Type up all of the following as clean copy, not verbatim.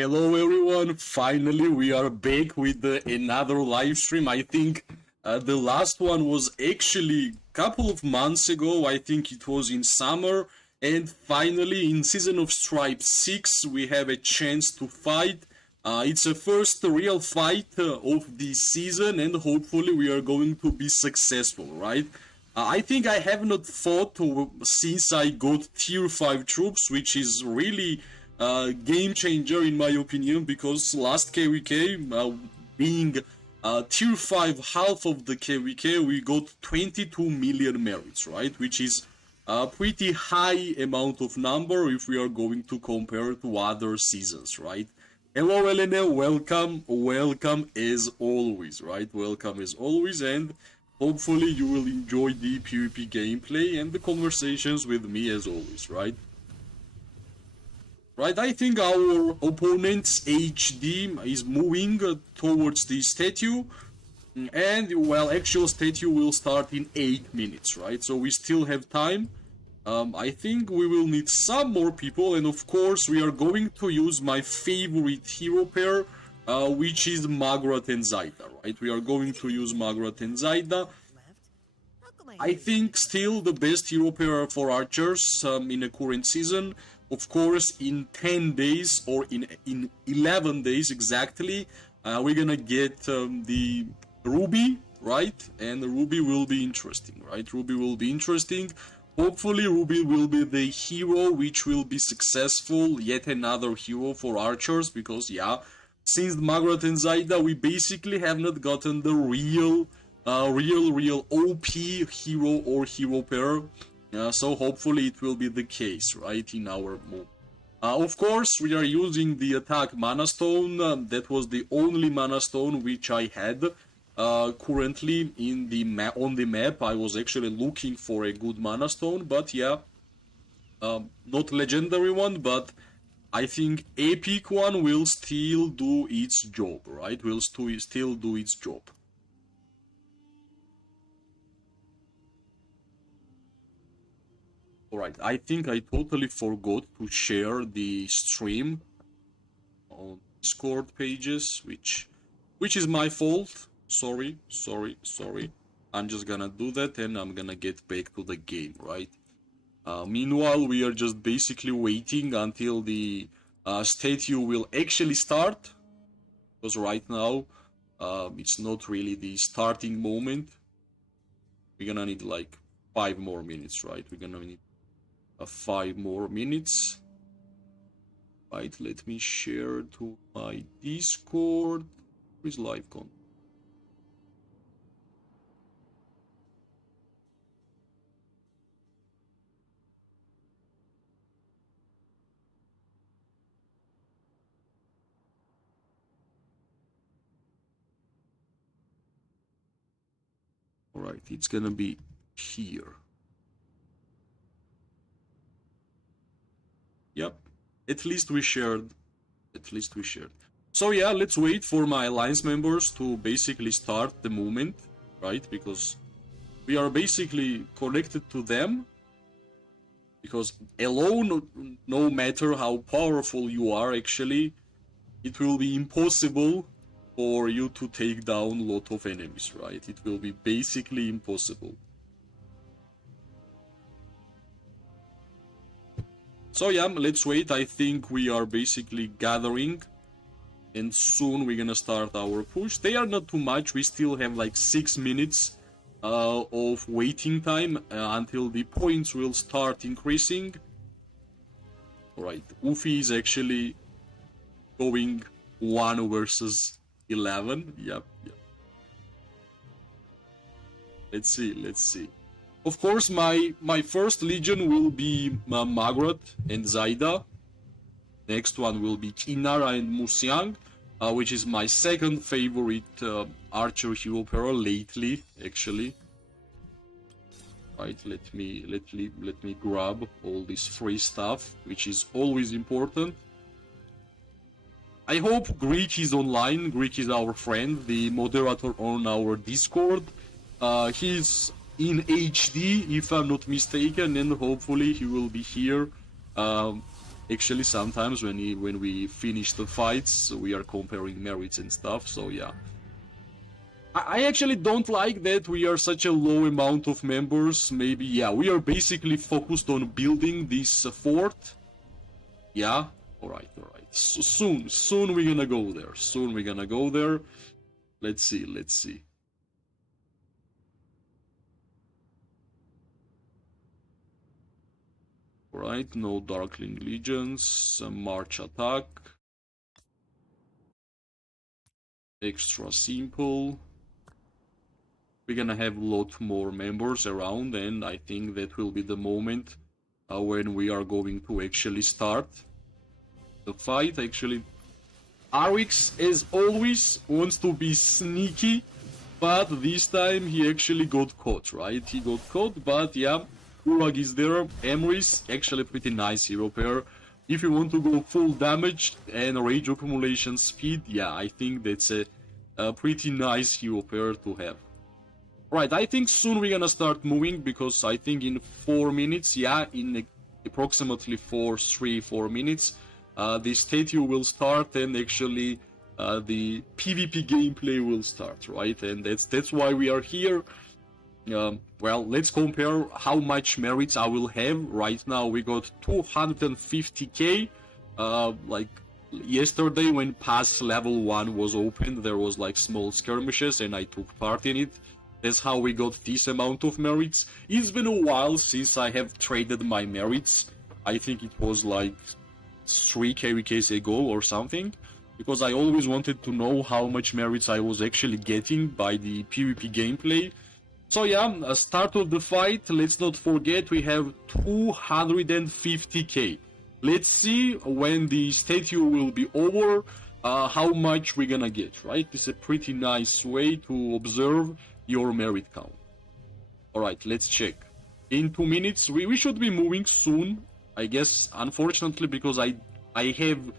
Hello everyone, finally we are back with another live stream. I think the last one was actually a couple of months ago. I think it was in summer. And finally in Season of Stripe 6 we have a chance to fight. It's a first real fight of this season, and hopefully we are going to be successful, right? I think I have not fought since I got tier 5 troops, which is really game changer in my opinion, because last KVK, being tier 5 half of the KVK, we got 22 million merits, right? Which is a pretty high amount of number if we are going to compare to other seasons, right? Hello Elena, welcome as always, right? Welcome as always, and hopefully you will enjoy the PvP gameplay and the conversations with me as always, right? Right, I think our opponent's HD is moving towards the statue, and well, actual statue will start in 8 minutes, right? So we still have time. I think we will need some more people, and of course we are going to use my favorite hero pair, which is Magrat and Zaida, right? We are going to use Magrat and Zaida. I think still the best hero pair for archers in the current season. Of course, in 10 days or in 11 days exactly, we're gonna get the Ruby, right? And Ruby will be interesting, right? Ruby will be interesting. Hopefully Ruby will be the hero which will be successful, yet another hero for archers, because yeah, since Magrat and Zaida, we basically have not gotten the real OP hero or hero pair. So hopefully it will be the case, right, in our move. Of course, we are using the attack mana stone. That was the only mana stone which I had currently in the on the map. I was actually looking for a good mana stone, but yeah, not legendary one, but I think epic one will still do its job, right? Will still do its job. Alright, I think I totally forgot to share the stream on Discord pages, which is my fault. Sorry. I'm just gonna do that and I'm gonna get back to the game, right? Meanwhile, we are just basically waiting until the statue will actually start, because right now it's not really the starting moment. We're gonna need like 5 more minutes, right? We're gonna need 5 more minutes. Right, let me share to my Discord. Where's live con? Alright, it's gonna be here. Yep, at least we shared. So yeah, let's wait for my alliance members to basically start the movement, right? Because we are basically connected to them. Because alone, no matter how powerful you are, actually, it will be impossible for you to take down a lot of enemies, right? It will be basically impossible. So yeah, let's wait. I think we are basically gathering, and soon we're gonna start our push. They are not too much. We still have like 6 minutes of waiting time until the points will start increasing. Alright, Ufi is actually going 1 versus 11. Yep. Let's see. Of course, my first legion will be Magrat and Zaida. Next one will be Kinara and Musyang, which is my second favorite archer hero pair lately, actually. Right, let me grab all this free stuff, which is always important. I hope Greek is online. Greek is our friend, the moderator on our Discord. He's in HD, if I'm not mistaken, and hopefully he will be here Actually, sometimes when we finish the fights, we are comparing merits and stuff. So yeah, I actually don't like that we are such a low amount of members. Maybe, yeah, we are basically focused on building this fort. Yeah, alright. So soon we're gonna go there. Soon we're gonna go there. Let's see. Alright, no Darkling Legions, March Attack. Extra simple. We're gonna have a lot more members around, and I think that will be the moment when we are going to actually start the fight. Actually, Arix, as always, wants to be sneaky, but this time he actually got caught, right? He got caught, but yeah, Urag is there. Emrys, actually pretty nice hero pair. If you want to go full damage and rage accumulation speed, yeah, I think that's a pretty nice hero pair to have. Right, I think soon we're gonna start moving, because I think in 4 minutes, yeah, in approximately 4 minutes, the statue will start, and actually the PvP gameplay will start, right? And that's why we are here. Well, let's compare how much merits I will have. Right now we got 250k. Like yesterday when pass level 1 was opened, there was like small skirmishes and I took part in it. That's how we got this amount of merits. It's been a while since I have traded my merits. I think it was like 3 KVKs ago or something, because I always wanted to know how much merits I was actually getting by the PvP gameplay. So yeah, start of the fight, let's not forget we have 250k. Let's see when the statue will be over, how much we're gonna get, right? It's a pretty nice way to observe your merit count. Alright, let's check. In 2 minutes, we should be moving soon, I guess, unfortunately, because I have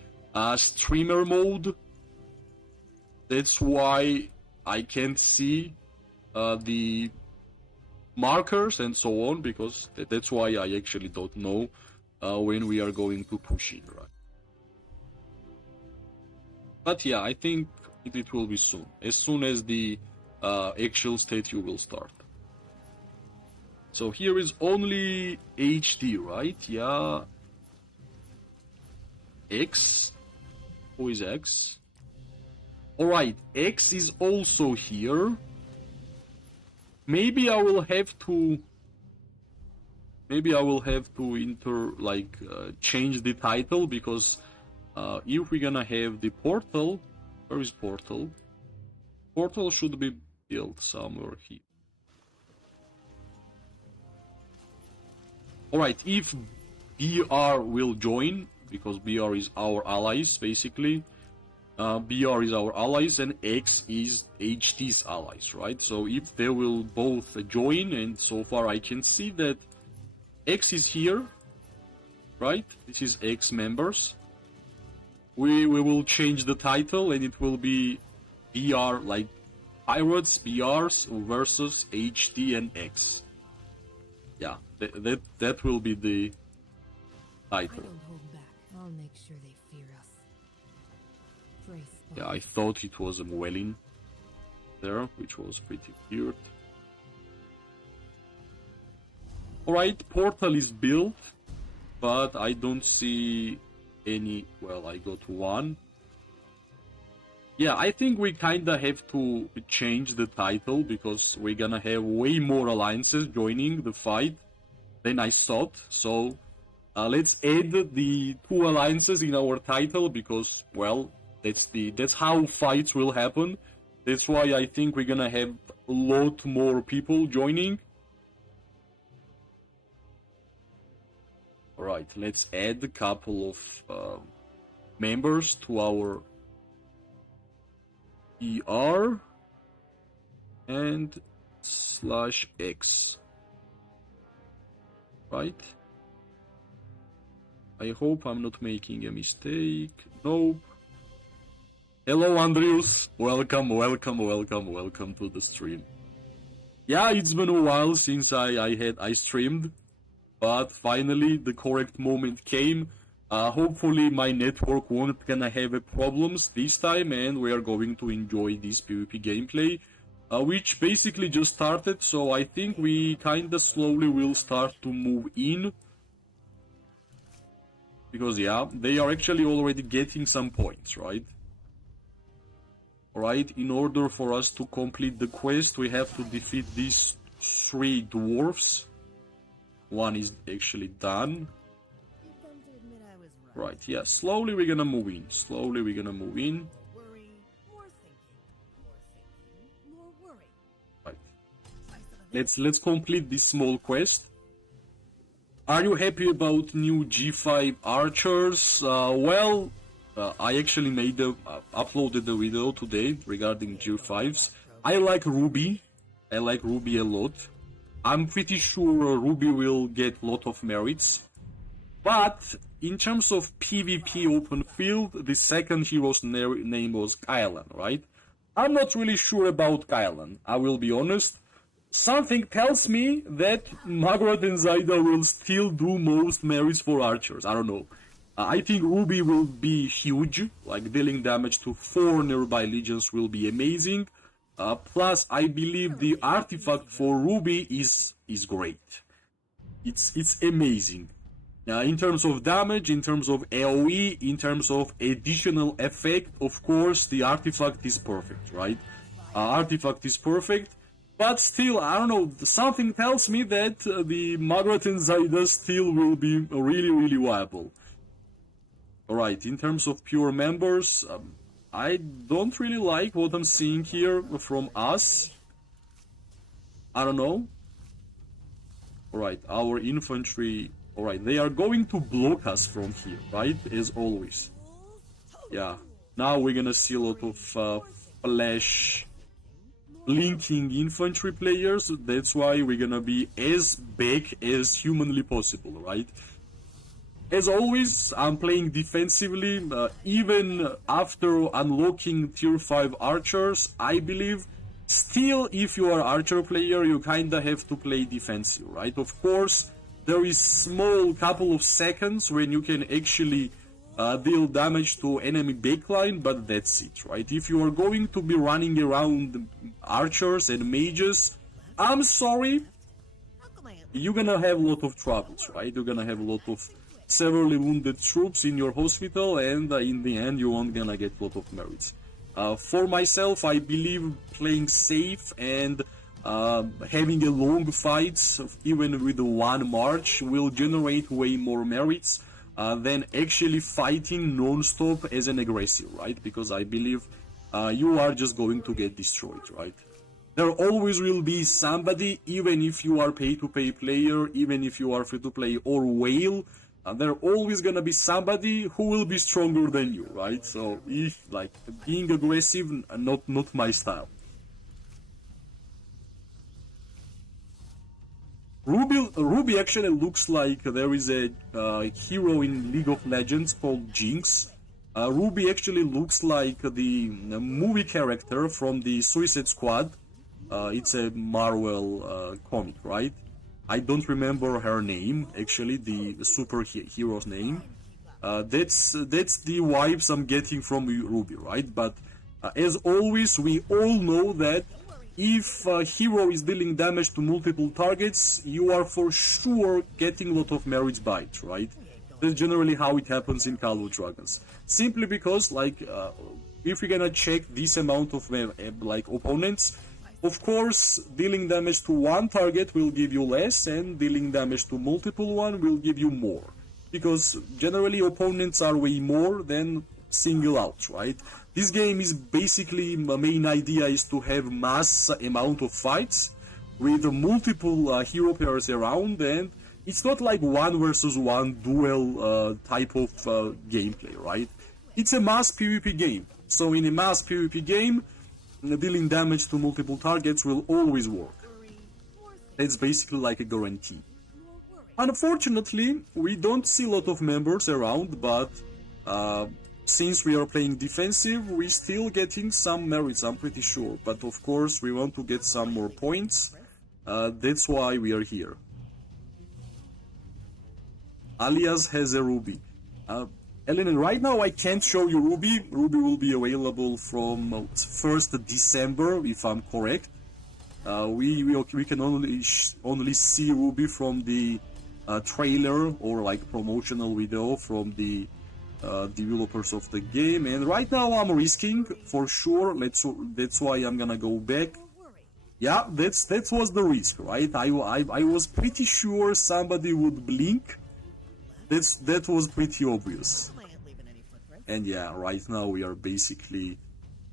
streamer mode. That's why I can't see the markers and so on, because that's why I actually don't know when we are going to push in, right? But yeah, I think it will be soon, as soon as the actual statue will start. So here is only HD, right? Yeah. X. Who is X? Alright, X is also here. Maybe I will have to change the title, because if we're gonna have the portal, where is portal? Portal should be built somewhere here. Alright, if BR will join, because BR is our allies, basically. BR is our allies and X is HT's allies, right? So if they will both join, and so far I can see that X is here, right? This is X members. We will change the title and it will be BR, like Pirates, BRs versus HT and X. Yeah, that will be the title. I don't hold back. I'll make sure they fear us. Praise yeah, I thought it was a Muelin there, which was pretty cute. Alright, portal is built, but I don't see any. Well, I got one. Yeah, I think we kinda have to change the title, because we're gonna have way more alliances joining the fight than I thought. So let's add the 2 alliances in our title, because, well, that's how fights will happen. That's why I think we're gonna have a lot more people joining. Alright, let's add a couple of members to our ER and /X. Right? I hope I'm not making a mistake. Nope. Hello, Andrews. Welcome to the stream. Yeah, it's been a while since I streamed, but finally the correct moment came. Hopefully my network won't gonna have problems this time, and we are going to enjoy this PvP gameplay, which basically just started, so I think we kinda slowly will start to move in. Because yeah, they are actually already getting some points, right? Alright, in order for us to complete the quest, we have to defeat these 3 dwarfs. One is actually done. Right, yeah, slowly we're gonna move in. Slowly we're gonna move in. Right. Let's complete this small quest. Are you happy about new G5 archers? I actually uploaded the video today regarding G5s. I like Ruby. I like Ruby a lot. I'm pretty sure Ruby will get a lot of merits. But in terms of PvP open field, the second hero's name was Kylan, right? I'm not really sure about Kylan, I will be honest. Something tells me that Margaret and Zaida will still do most merits for archers. I don't know. I think Ruby will be huge, like dealing damage to 4 nearby legions will be amazing. Plus, I believe the artifact for Ruby is great. It's amazing. In terms of damage, in terms of AoE, in terms of additional effect, of course, the artifact is perfect, right? Artifact is perfect. But still, I don't know, something tells me that the Margaret and Zaida still will be really, really viable. Alright, in terms of pure members, I don't really like what I'm seeing here from us. I don't know. Alright, our infantry... Alright, they are going to block us from here, right? As always. Yeah, now we're gonna see a lot of flash... blinking infantry players. That's why we're gonna be as big as humanly possible, right? As always, I'm playing defensively, even after unlocking tier 5 archers. I believe still, if you are archer player, you kinda have to play defensive, right? Of course, there is small couple of seconds when you can actually deal damage to enemy backline, but that's it, right? If you are going to be running around archers and mages, I'm sorry, you're gonna have a lot of troubles, right? You're gonna have a lot of severely wounded troops in your hospital, and in the end you won't gonna get a lot of merits. For myself, I believe playing safe and having a long fights, even with one march, will generate way more merits than actually fighting non-stop as an aggressive, right? Because I believe you are just going to get destroyed, right? There always will be somebody, even if you are pay-to-play player, even if you are free-to-play or whale, there always gonna be somebody who will be stronger than you, right? So, if, like, being aggressive, not my style. Ruby actually looks like there is a hero in League of Legends called Jinx. Ruby actually looks like the movie character from the Suicide Squad. It's a Marvel comic, right? I don't remember her name, actually, the superhero's name. That's the vibes I'm getting from Ruby, right? But as always, we all know that if a hero is dealing damage to multiple targets, you are for sure getting a lot of merits by it, right? That's generally how it happens in Call of Dragons. Simply because, like, if you're gonna check this amount of opponents, of course, dealing damage to one target will give you less, and dealing damage to multiple one will give you more. Because generally opponents are way more than single out, right? This game is basically, the main idea is to have mass amount of fights with multiple hero pairs around, and it's not like 1 versus 1 duel type of gameplay, right? It's a mass PvP game. So in a mass PvP game, dealing damage to multiple targets will always work. That's basically like a guarantee. Unfortunately, we don't see a lot of members around, but since we are playing defensive, we're still getting some merits, I'm pretty sure. But of course, we want to get some more points. That's why we are here. Alias has a Ruby. Ellen, right now I can't show you Ruby. Ruby will be available from 1st December, if I'm correct. We can only see Ruby from the trailer or like promotional video from the developers of the game, and right now I'm risking for sure. That's why I'm gonna go back. Yeah, that was the risk, right? I was pretty sure somebody would blink. That was pretty obvious. And yeah, right now we are basically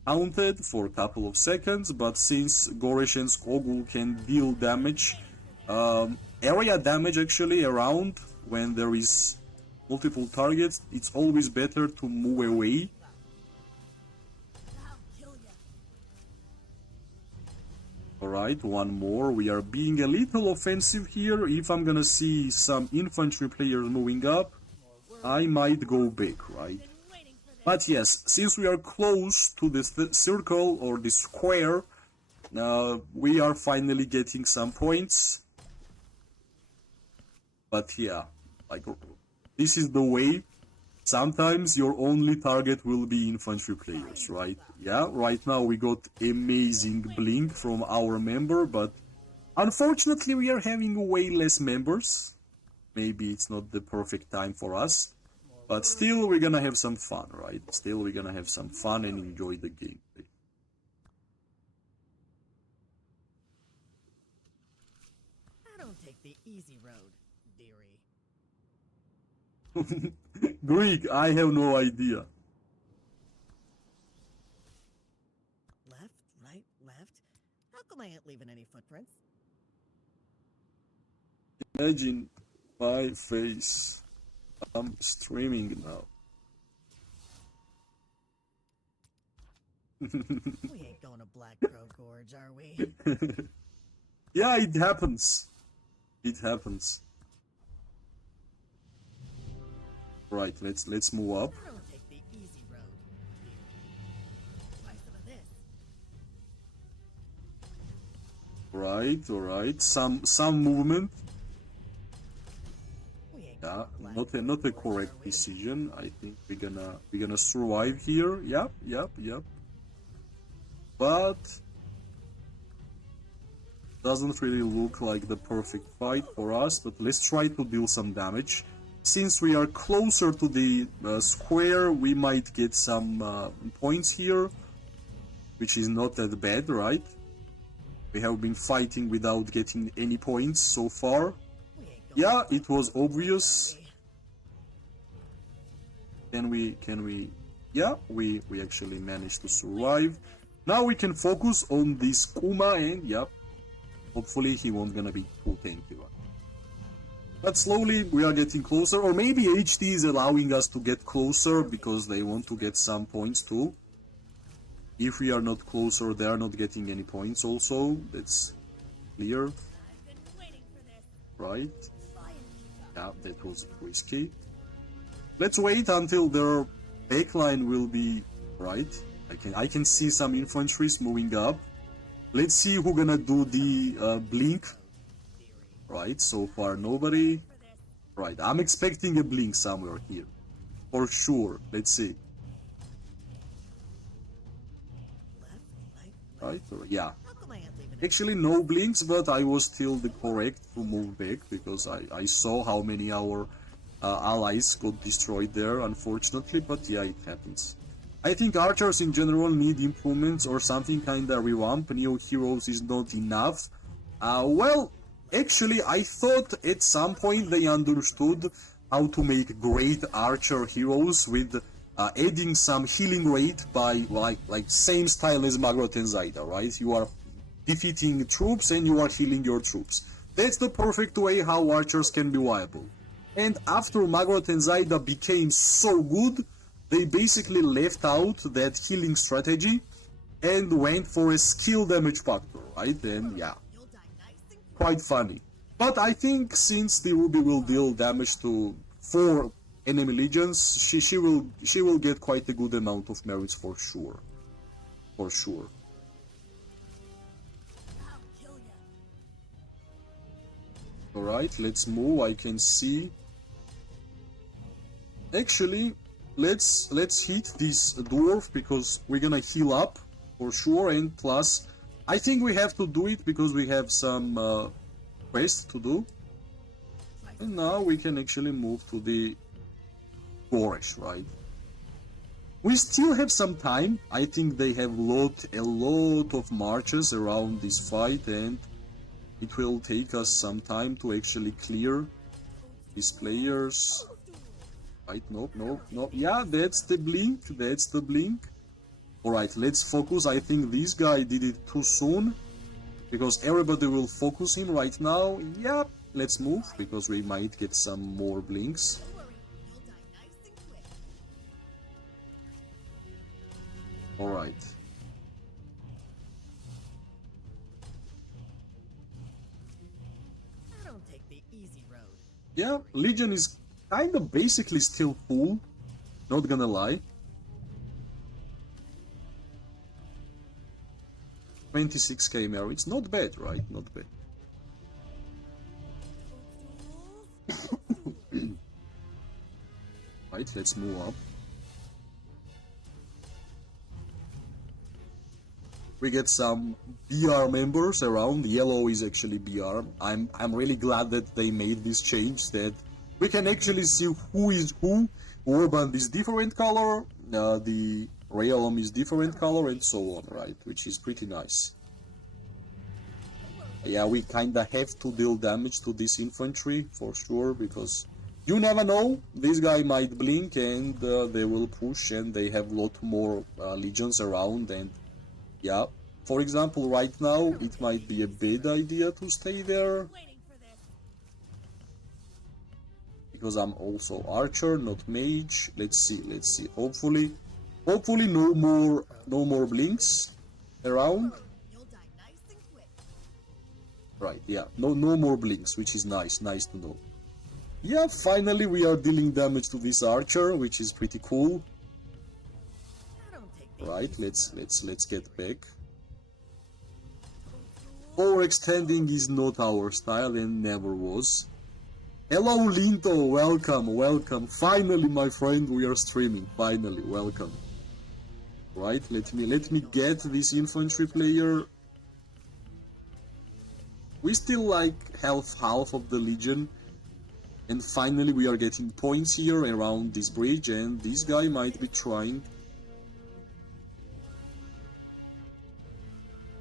counted for a couple of seconds, but since Goresh and Skogul can deal damage, area damage actually around when there is multiple targets, it's always better to move away. Alright, one more. We are being a little offensive here. If I'm gonna see some infantry players moving up, I might go back, right? But yes, since we are close to this circle or this square, we are finally getting some points. But yeah, like, this is the way. Sometimes your only target will be infantry players, right? Yeah, right now we got amazing blink from our member, but unfortunately we are having way less members. Maybe it's not the perfect time for us, but still we're gonna have some fun, right? Still we're gonna have some fun and enjoy the gameplay. I don't take the easy road, dearie. Greek, I have no idea. Left, right, left. How come I ain't leaving any footprints? Imagine my face. I'm streaming now. We ain't going to Black Crow Gorge, are we? Yeah, it happens. It happens. Right, let's move up. I don't take the easy road, dearie. Try some of this. Right, alright. Some movement. We ain't Yeah, going to Black not a Crow Gorge, correct are we? decision. I think we're gonna survive here. Yep. But doesn't really look like the perfect fight for us. But let's try to deal some damage. Since we are closer to the square, we might get some points here, which is not that bad, right? We have been fighting without getting any points so far. We ain't going Yeah, to it was Black Crow Gorge, obvious. are we? Can we? Yeah, we actually managed to survive. Now we can focus on this Kuma, and yeah, hopefully he won't gonna be too tanky, right? But slowly we are getting closer, or maybe HD is allowing us to get closer because they want to get some points too. If we are not closer, they are not getting any points also. That's clear, I've been waiting for this. right? Yeah, that was risky. Let's wait until their backline will be right. I can see some infantries moving up. Let's see who gonna do the blink. Right, so far nobody. Right, I'm expecting a blink somewhere here. For sure. Let's see. Left, right, Right, or, yeah. How come I ain't leaving any? Actually no blinks, but I was still the correct to move back because I saw how many our allies got destroyed there, unfortunately, but yeah, it happens. I think archers in general need improvements or something kinda revamp. Neo Heroes is not enough. Well, actually, I thought at some point they understood how to make great archer heroes with adding some healing rate by like same style as Magrot and Zaida, right? You are defeating troops and you are healing your troops. That's the perfect way how archers can be viable. And after Magrot and Zaida became so good, they basically left out that healing strategy and went for a skill damage factor, right? And yeah, You'll die nice and quite funny. But I think since the Ruby will deal damage to 4 enemy legions, she will get quite a good amount of merits for sure. For sure. I'll kill ya. Alright, let's move. I can see Actually, let's hit this dwarf because we're gonna heal up for sure, and plus I think we have to do it because we have some quests to do. And now we can actually move to the forest, right? We still have some time. I think they have a lot of marches around this fight, and it will take us some time to actually clear these players. Right, nope. Yeah, that's the blink, Alright, let's focus. I think this guy did it too soon, because everybody will focus him right now. Yep, let's move, because we might get some more blinks. Alright. I don't take the easy road. Yeah, Legion is kind of basically still full, not gonna lie. 26k merits, not bad, right? Not bad. Right, let's move up. We get some BR members around. Yellow is actually BR. I'm really glad that they made this change, that we can actually see who is who. Orban is different color, the Realm is different color, and so on, right? Which is pretty nice. Yeah, we kinda have to deal damage to this infantry for sure, because you never know, this guy might blink and they will push, and they have a lot more legions around. And yeah, for example, right now it might be a bad idea to stay there, because I'm also archer, not mage. Let's see. Hopefully no more blinks around. Right, yeah, no more blinks, which is nice to know. Yeah, finally we are dealing damage to this archer, which is pretty cool. Right, let's get back. Overextending is not our style and never was. Hello Linto, welcome. Finally, my friend, we are streaming. Finally, welcome. Right, let me get this infantry player. We still like half of the legion, and finally we are getting points here around this bridge, and this guy might be trying.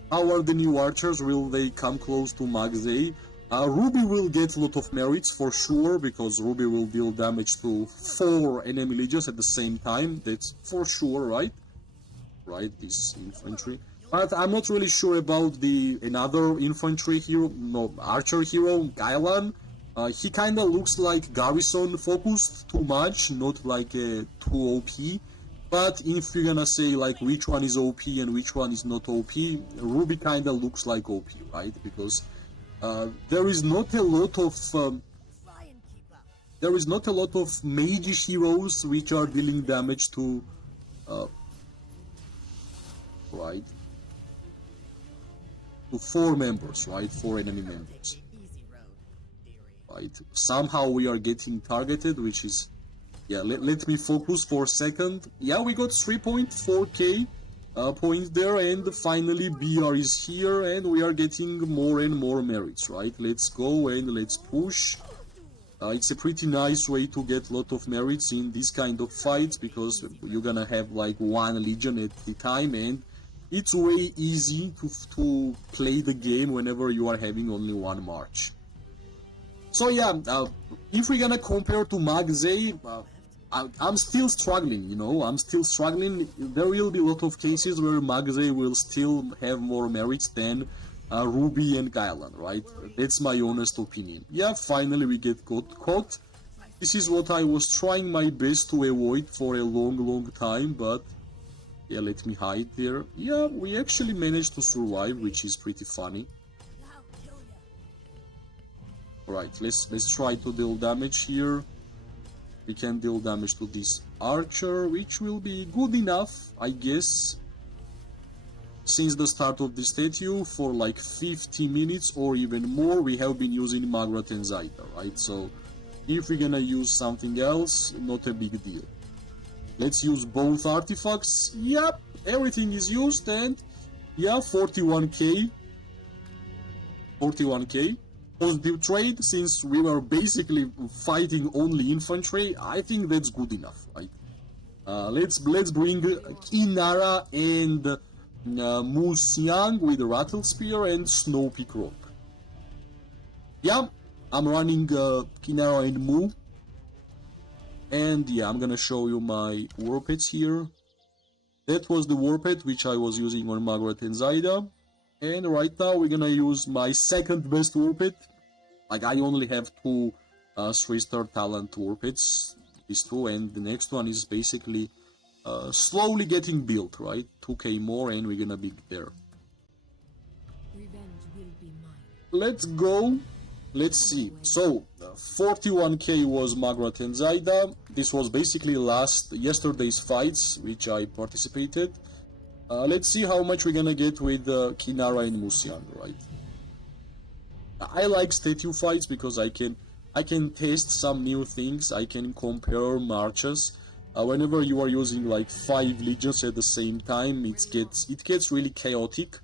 How are the new archers? Will they come close to Max A? Ruby will get a lot of merits for sure, because Ruby will deal damage to 4 enemy legions at the same time. That's for sure, right? Right, this infantry. But I'm not really sure about the another infantry hero, no, archer hero, Gailan. He kinda looks like Garrison focused too much, not like too OP. But if you're gonna say like which one is OP and which one is not OP, Ruby kinda looks like OP, right? Because there is not a lot of mage heroes which are dealing damage to right, to 4 members, right? 4 enemy members. Right. Somehow we are getting targeted, which is, yeah, let me focus for a second. Yeah, we got 3.4k points there, and finally BR is here, and we are getting more and more merits, right? Let's go and let's push. It's a pretty nice way to get a lot of merits in this kind of fights, because you're gonna have like 1 legion at the time, and it's way easy to play the game whenever you are having only 1 march. So yeah, if we're gonna compare to Max A, I'm still struggling, you know, There will be a lot of cases where Max A will still have more merits than Ruby and Gailan, right? That's my honest opinion. Yeah, finally we get caught. This is what I was trying my best to avoid for a long time, but yeah, let me hide there. Yeah, we actually managed to survive, which is pretty funny. Alright, let's try to deal damage here. We can deal damage to this archer, which will be good enough, I guess, since the start of the statue. For like 50 minutes or even more we have been using Magrat and Zaita, right? So If we're gonna use something else, not a big deal. Let's use both artifacts. Yep, everything is used, and yeah, 41k. 41k. Positive trade, since we were basically fighting only infantry. I think that's good enough, right? Let's bring Kinara and Mu Xiang with Rattle Spear and Snow Peak Rock. Yeah, I'm running Kinara and Mu. And yeah, I'm gonna show you my war pets here. That was the war pet which I was using on Margaret and Zaida. And right now we're gonna use my second best war pet. Like, I only have two 3-star talent war pets, these two, and the next one is basically slowly getting built, right? 2k more and we're gonna be there. Revenge will be mine. Let's go. Let's see. So 41k was Margaret and Zaida. This was basically yesterday's fights which I participated. Let's see how much we're gonna get with Kinara and Mu Xiang, right? I like statue fights because I can test some new things. I can compare marches. Whenever you are using like 5 legions at the same time, it gets really chaotic.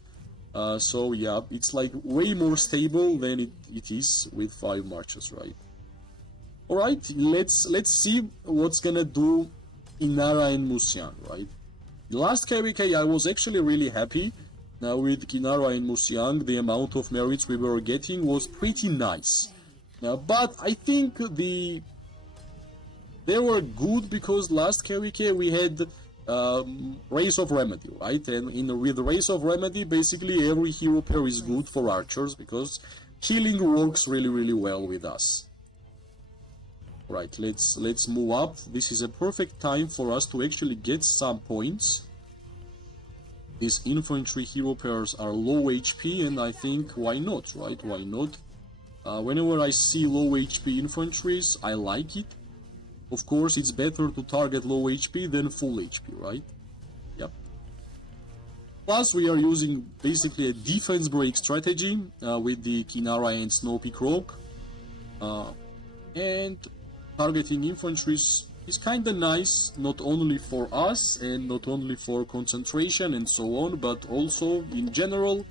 So yeah, it's like way more stable than it is with 5 marches, right? Alright, let's see what's gonna do Kinara and Mu Xiang, right? The last KVK I was actually really happy. Now with Kinara and Mu Xiang, the amount of merits we were getting was pretty nice. But I think they were good because last KVK we had Race of Remedy, right? And with Race of Remedy, basically every hero pair is good for archers because healing works really well with us. Right, let's move up. This is a perfect time for us to actually get some points. These infantry hero pairs are low HP, and I think why not, right? Why not? Whenever I see low HP infantries, I like it. Of course, it's better to target low HP than full HP, right? Yep. Plus, we are using basically a defense break strategy with the Kinara and Snow Peak Rock. And targeting infantry is kinda nice, not only for us and not only for concentration and so on, but also in general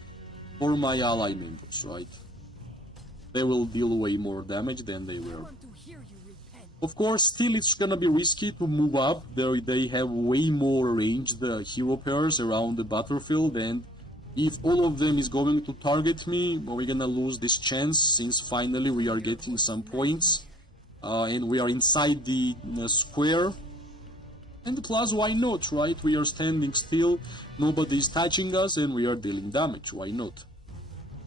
for my ally members, right? They will deal way more damage than they were. Of course, still it's gonna be risky to move up. They have way more ranged hero pairs around the battlefield, and if all of them is going to target me, we're gonna lose this chance, since finally we are getting some points. And we are inside the square. And plus, why not, right? We are standing still, nobody is touching us, and we are dealing damage. Why not?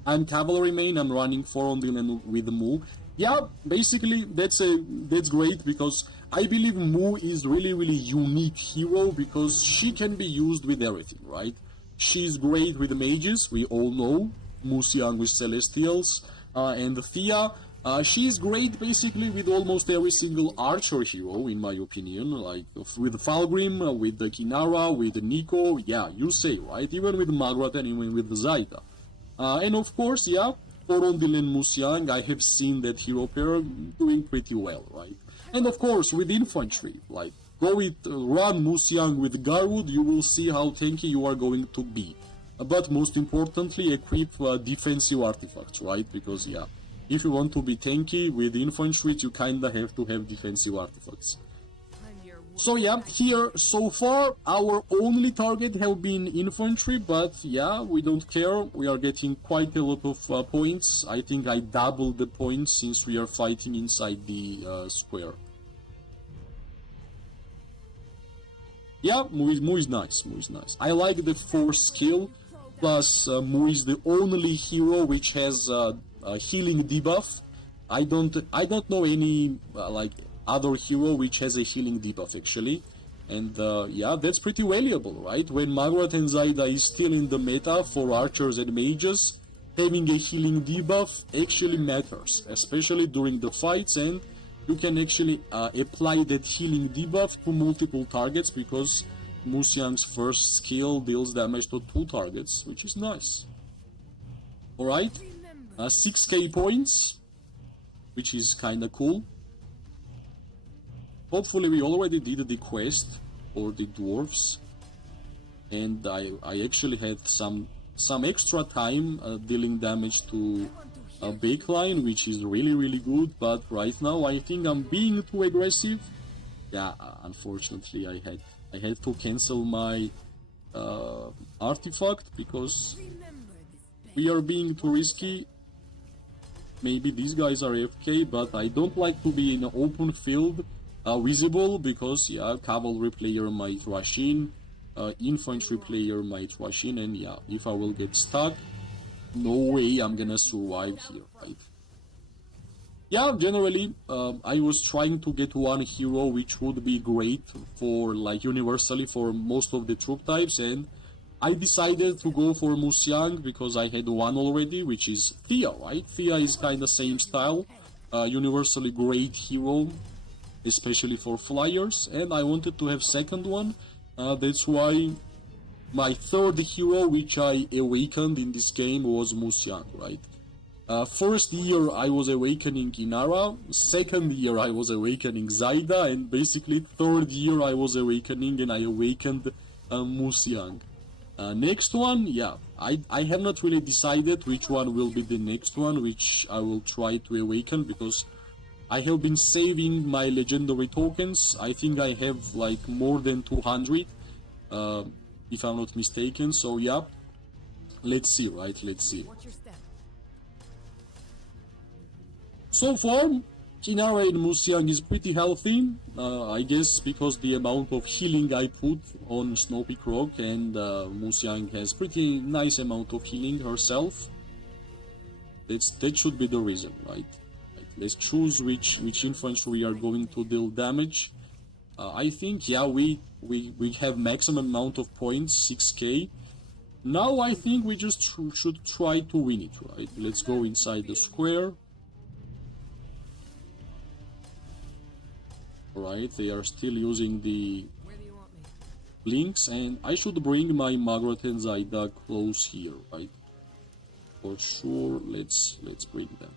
I'm cavalry main, I'm running 4 on Dylan with Mu. Yeah, basically, that's great, because I believe Mu is really unique hero, because she can be used with everything, right? She's great with mages, we all know. Mu Xiang with Celestials, and Thea. She's great basically with almost every single archer hero, in my opinion, like with Falgrim, with the Kinara, with Nico, yeah, you say, right? Even with Margaret and even with Zaida. And of course, yeah, for Orondil and Mu Xiang, I have seen that hero pair doing pretty well, right? And of course, with infantry, like, run Mu Xiang with Garwood, you will see how tanky you are going to be. But most importantly, equip defensive artifacts, right? Because, yeah, if you want to be tanky with infantry, you kinda have to have defensive artifacts. So yeah, here, so far, our only target have been infantry, but yeah, we don't care. We are getting quite a lot of points. I think I doubled the points since we are fighting inside the square. Yeah, Mu is nice, Mu is nice. I like the force skill, plus Mu is the only hero which has healing debuff. I don't know any like other hero which has a healing debuff actually, and yeah, that's pretty valuable, right? When Margaret and Zaida is still in the meta for archers and mages, having a healing debuff actually matters, especially during the fights, and you can actually apply that healing debuff to multiple targets, because Mu Xiang's first skill deals damage to 2 targets, which is nice. Alright. 6k points, which is kinda cool. hopefully we already did the quest for the dwarves, and I actually had some extra time dealing damage to a backline, which is really good. But right now I think I'm being too aggressive. Yeah, unfortunately I had to cancel my artifact because we are being too risky. Maybe these guys are AFK, but I don't like to be in an open field visible, because yeah, cavalry player might rush in, infantry player might rush in, and yeah, if I will get stuck, no way I'm gonna survive here, right? Yeah, generally, I was trying to get one hero which would be great for, like, universally for most of the troop types, and I decided to go for Musyang because I had one already, which is Thea, right? Thea is kinda same style, universally great hero, especially for flyers, and I wanted to have second one. That's why my third hero which I awakened in this game was Musyang, right? First year I was awakening Inara, second year I was awakening Zaida, and basically third year I was awakening and I awakened Musyang. Next one, yeah, I have not really decided which one will be the next one which I will try to awaken, because I have been saving my legendary tokens. I think I have like more than 200, if I'm not mistaken. So yeah, let's see, right? Let's see. So far, Kinara and Musyang is pretty healthy, I guess because the amount of healing I put on Snowy Croc, and Musyang has pretty nice amount of healing herself. That should be the reason, right? Let's choose which infantry we are going to deal damage. I think, yeah, we have maximum amount of points, 6k. Now I think we just should try to win it, right? Let's go inside the square. Alright, they are still using the links, and I should bring my Margaret and Zaida close here, right? For sure, let's bring them.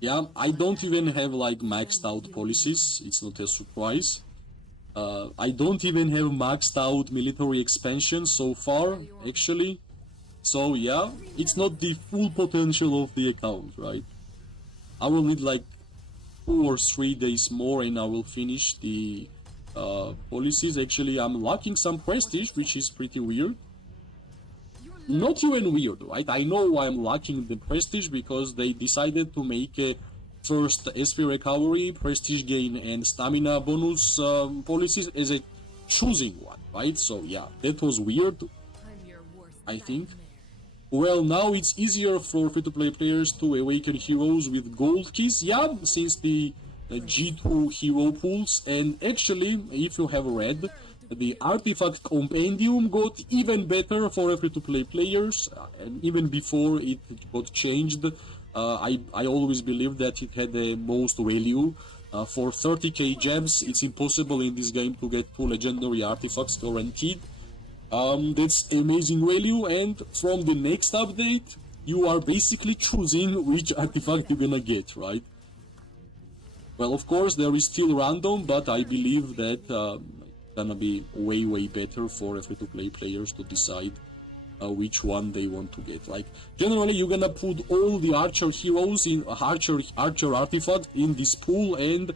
Yeah, I don't even have like maxed out policies, it's not a surprise. I don't even have maxed out military expansion so far, actually. So yeah, it's not the full potential of the account, right? I will need like 2 or 3 days more and I will finish the policies. Actually, I'm lacking some prestige, which is pretty weird. Not even weird, right? I know I'm lacking the prestige because they decided to make a first SP recovery, prestige gain, and stamina bonus policies as a choosing one, right? So yeah, that was weird, I think. Well, now it's easier for free-to-play players to awaken heroes with gold keys, yeah, since the G2 hero pools, and actually, if you have read, the artifact compendium got even better for free-to-play players, and even before it got changed, I always believed that it had the most value. For 30k gems, it's impossible in this game to get 2 legendary artifacts guaranteed. That's amazing value, and from the next update, you are basically choosing which artifact you're gonna get, right? Well, of course, there is still random, but I believe that it's gonna be way better for free-to-play players to decide which one they want to get. Like, generally, you're gonna put all the archer heroes in archer artifact in this pool, and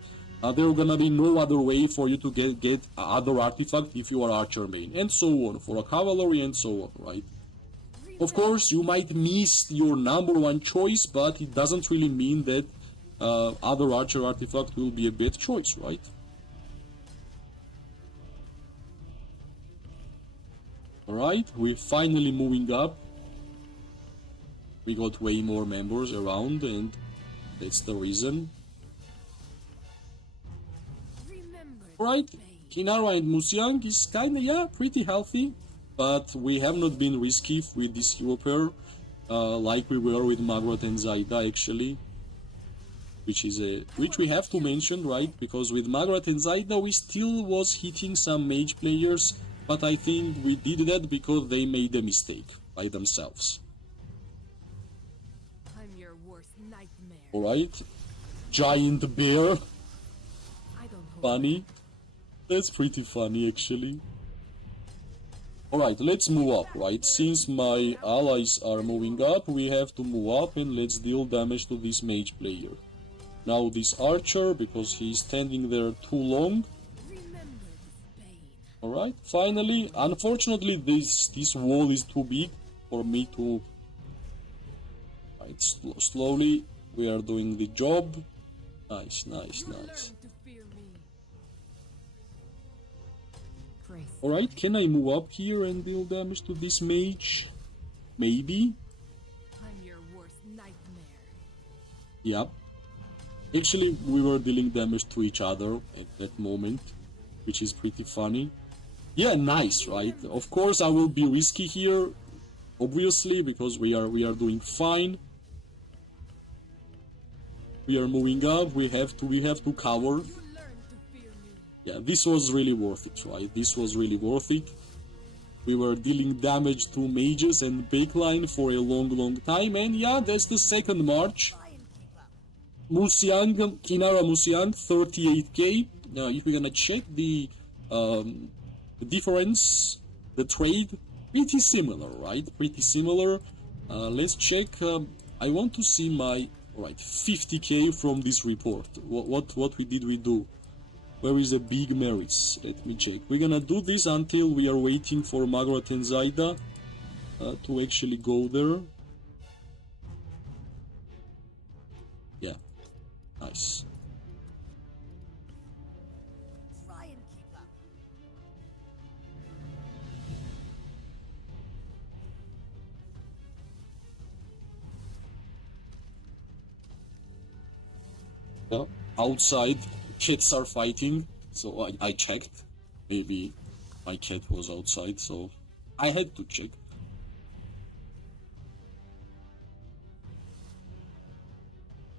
there gonna be no other way for you to get other artifact if you are archer main, and so on, for a cavalry and so on, right? Of course, you might miss your number one choice, but it doesn't really mean that other archer artifact will be a bad choice, right? Alright, we're finally moving up. We got way more members around, and that's the reason. Right, Kinara and Musyang is kinda, yeah, pretty healthy, but we have not been risky with this hero pair, like we were with Margaret and Zaida, actually, which we have to mention, right? Because with Margaret and Zaida we still was hitting some mage players, but I think we did that because they made a mistake by themselves. I'm your worst nightmare. Alright, giant bear. funny. That's pretty funny, actually. Alright, let's move up, right? Since my allies are moving up, we have to move up and let's deal damage to this mage player. Now this archer, because he's standing there too long. Alright, finally, unfortunately this wall is too big for me to... Right, slowly we are doing the job. Nice, nice, nice. Alright, can I move up here and deal damage to this mage? Maybe? I'm your worst nightmare. Yep. Actually, we were dealing damage to each other at that moment, which is pretty funny. Yeah, nice, right? Of course, I will be risky here, obviously, because we are doing fine. We are moving up. We have to cover. Yeah, this was really worth it, right? This was really worth it. We were dealing damage to mages and backline for a long time, and yeah, that's the second March. Musiang, Kinara Musiang, 38k. Now, if we're gonna check the difference, the trade, pretty similar, right? Pretty similar. Let's check. I want to see my 50k from this report. What did we do? Where is the big merits? Let me check. We're gonna do this until we are waiting for Margaret and Zaida to actually go there. Yeah, nice. Try and keep up. Yeah, outside. Cats are fighting, so I checked. Maybe my cat was outside, so I had to check.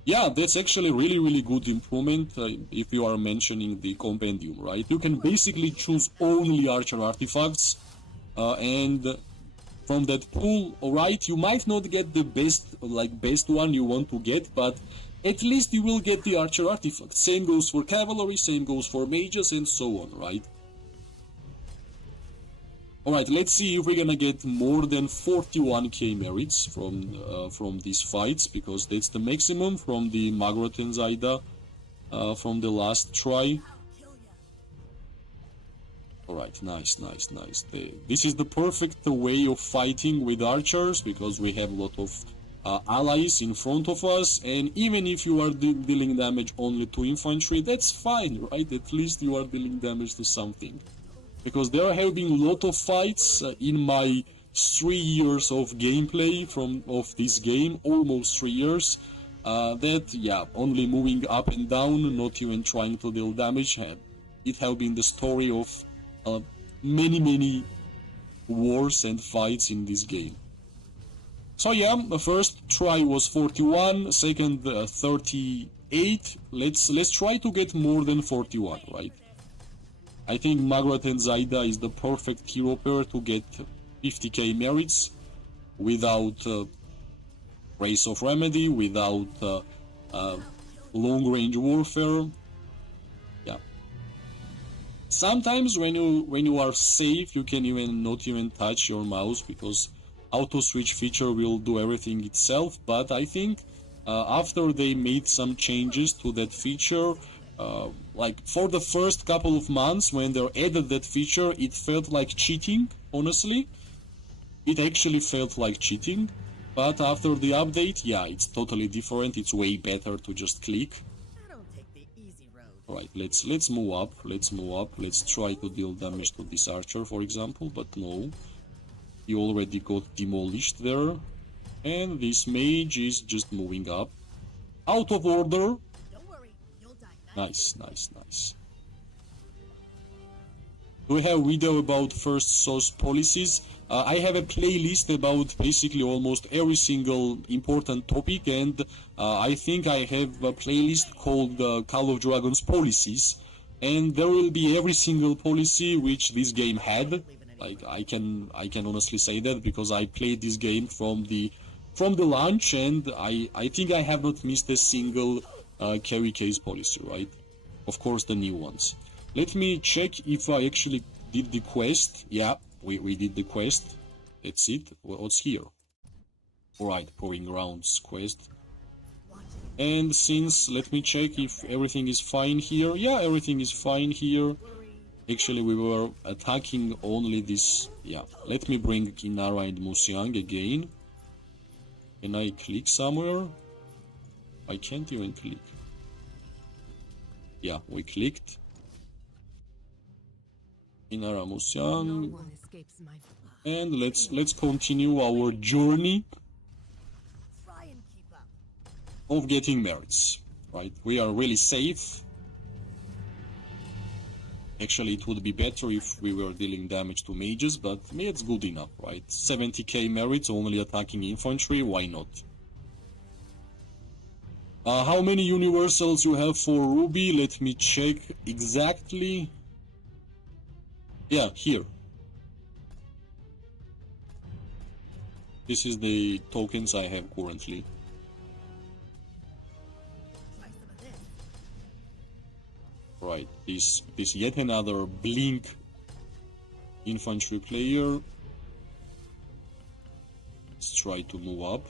Yeah, that's actually really good improvement if you are mentioning the compendium, right? You can basically choose only archer artifacts and from that pool, alright, you might not get the best one you want to get, but at least you will get the archer artifact. Same goes for cavalry, same goes for mages, and so on, right? Alright, let's see if we're gonna get more than 41k merits from these fights, because that's the maximum from the Margaret and Zaida from the last try. Alright, nice. This is the perfect way of fighting with archers, because we have a lot of allies in front of us, and even if you are dealing damage only to infantry, that's fine, right? At least you are dealing damage to something. Because there have been a lot of fights in my 3 years of gameplay of this game, almost 3 years, that, yeah, only moving up and down, not even trying to deal damage. It have been the story of many wars and fights in this game. So yeah, the first try was 41, second 38. Let's try to get more than 41, right? I think Margaret and Zaida is the perfect hero pair to get 50k merits without Race of Remedy, without long range warfare. Yeah. Sometimes when you are safe, you can not even touch your mouse, because auto switch feature will do everything itself. But I think after they made some changes to that feature, like for the first couple of months when they added that feature, it felt like cheating, honestly. It actually felt like cheating. But after the update, yeah, it's totally different. It's way better to just click. I don't take the easy road. Alright, let's move up. Let's try to deal damage to this archer, for example, but no. He already got demolished there. And this mage is just moving up. Out of order. Don't worry, you'll die. Nice. Do we have a video about first SOS policies? I have a playlist about basically almost every single important topic, and I think I have a playlist called Call of Dragons Policies, and there will be every single policy which this game had. Like I can honestly say that because I played this game from the launch, and I think I have not missed a single carry case policy, right? Of course, the new ones. Let me check if I actually did the quest. Yeah, we did the quest. That's it. What's here? Alright, Pouring Grounds quest. And since, let me check if everything is fine here. Yeah, everything is fine here. Actually, we were attacking only this. Yeah, let me bring Kinara and Musyang again. Can I click somewhere? I can't even click. Yeah, we clicked. Kinara, No Musyang. one escapes my And let's continue our journey Try and keep up. of getting merits. Right? We are really safe. Actually, it would be better if we were dealing damage to mages, but it's good enough, right? 70k merits, only attacking infantry, why not? How many universals you have for Ruby? Let me check exactly. Yeah, here. This is the tokens I have currently. Try some of this. Right, this yet another Blink infantry player. Let's try to move up.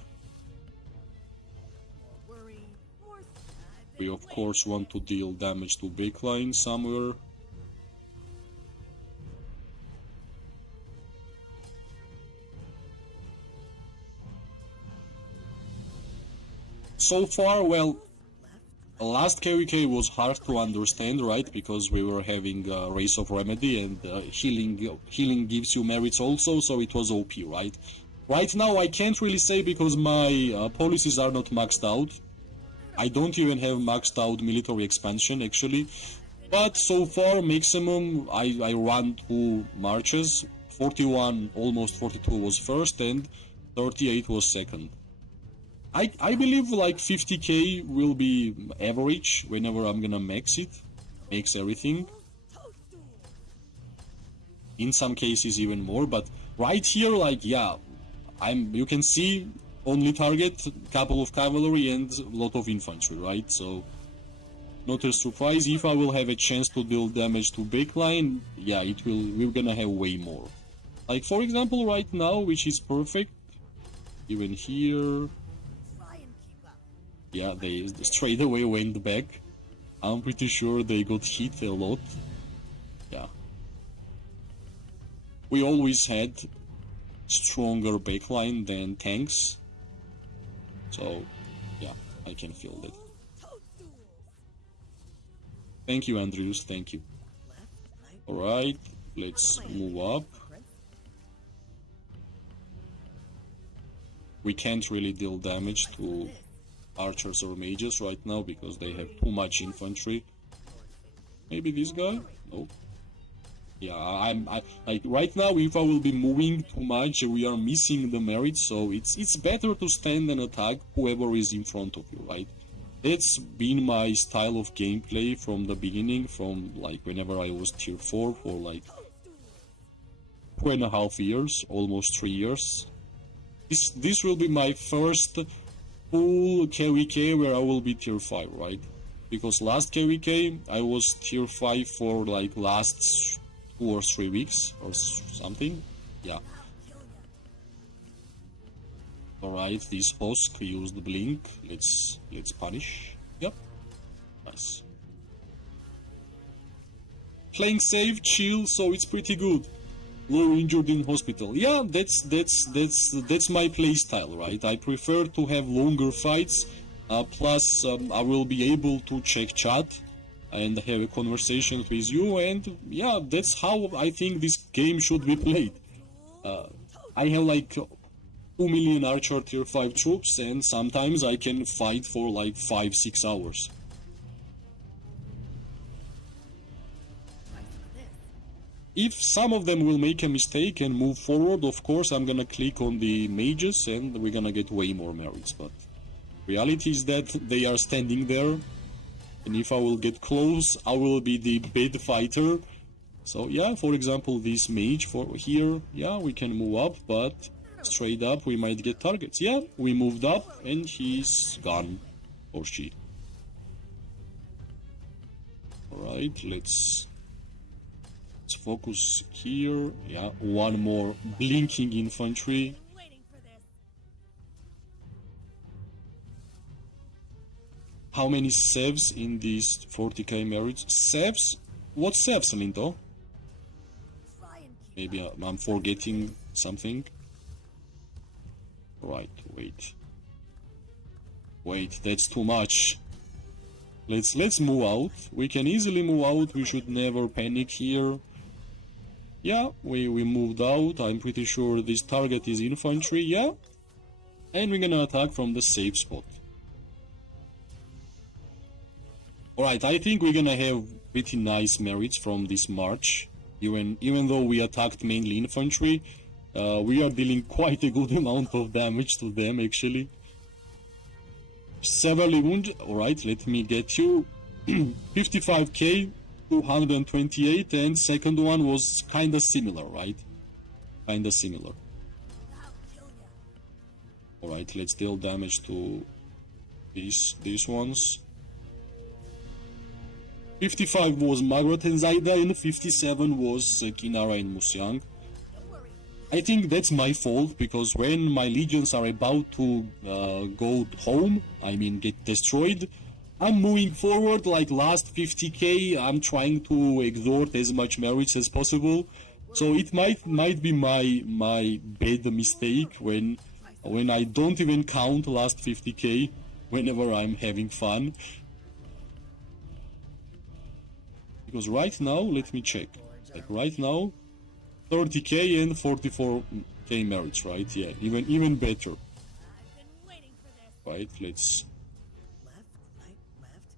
More worry, more sad. We of course want to deal damage to backline somewhere. So far, well, last KVK was hard to understand, right? Because we were having Race of Remedy and healing gives you merits also, so it was OP, right? Right now I can't really say because my policies are not maxed out. I don't even have maxed out military expansion actually. But so far maximum I run 2 marches. 41, almost 42 was first and 38 was second. I believe like 50k will be average whenever I'm gonna max it. Max everything. In some cases even more, but right here, like, yeah, you can see only target, couple of cavalry and a lot of infantry, right? So not a surprise. If I will have a chance to deal damage to backline, yeah, we're gonna have way more. Like for example right now, which is perfect, even here. Yeah, they straight away went back. I'm pretty sure they got hit a lot. Yeah. We always had stronger backline than tanks. So, yeah, I can feel that. Thank you, Andrews, thank you. Alright, let's move up. We can't really deal damage to archers or mages right now because they have too much infantry. Maybe this guy? No. Yeah, I like right now if I will be moving too much we are missing the merit, so it's better to stand and attack whoever is in front of you, right? That's been my style of gameplay from the beginning, from like whenever I was tier 4 for like 2.5 years, almost 3 years. This will be my first full KVK where I will be tier 5, right? Because last KVK I was tier 5 for like last 2 or 3 weeks or something. Yeah. Alright, this Husk used Blink. Let's punish. Yep. Nice. Playing safe, chill, so it's pretty good. Were injured in hospital. Yeah, that's my playstyle, right? I prefer to have longer fights. Plus, I will be able to check chat and have a conversation with you, and yeah, that's how I think this game should be played. I have like 2 million archer tier 5 troops, and sometimes I can fight for like 5-6 hours. If some of them will make a mistake and move forward, of course I'm gonna click on the mages and we're gonna get way more merits, but reality is that they are standing there, and if I will get close, I will be the bad fighter. So yeah, for example, this mage for here, yeah, we can move up, but straight up we might get targets. Yeah, we moved up and he's gone, or she. Alright, let's focus here. Yeah, one more blinking infantry. Waiting for this. How many sevs in these 40k merits? Sevs? What sevs, Linto? Try and keep Maybe I'm forgetting something. Right, wait, that's too much. Let's move out. We can easily move out. We should never panic here. Yeah, we moved out. I'm pretty sure this target is infantry. Yeah, and we're gonna attack from the safe spot. Alright, I think we're gonna have pretty nice merits from this march. Even though we attacked mainly infantry, we are dealing quite a good amount of damage to them actually. Severely wounded. Alright, let me get you. 55k, 228, and second one was kinda similar, right? Kinda similar. Alright, let's deal damage to these ones. 55 was Margaret and Zaida, and 57 was Kinara and Musyang. I think that's my fault, because when my legions are about to go home, I mean get destroyed, I'm moving forward like last 50k, I'm trying to extort as much merits as possible. So it might be my bad mistake when I don't even count last 50k whenever I'm having fun. Because right now, let me check. Like right now, 30k and 44k merits, right? Yeah, even better. I've been waiting for this. Right, let's... Left, right, left.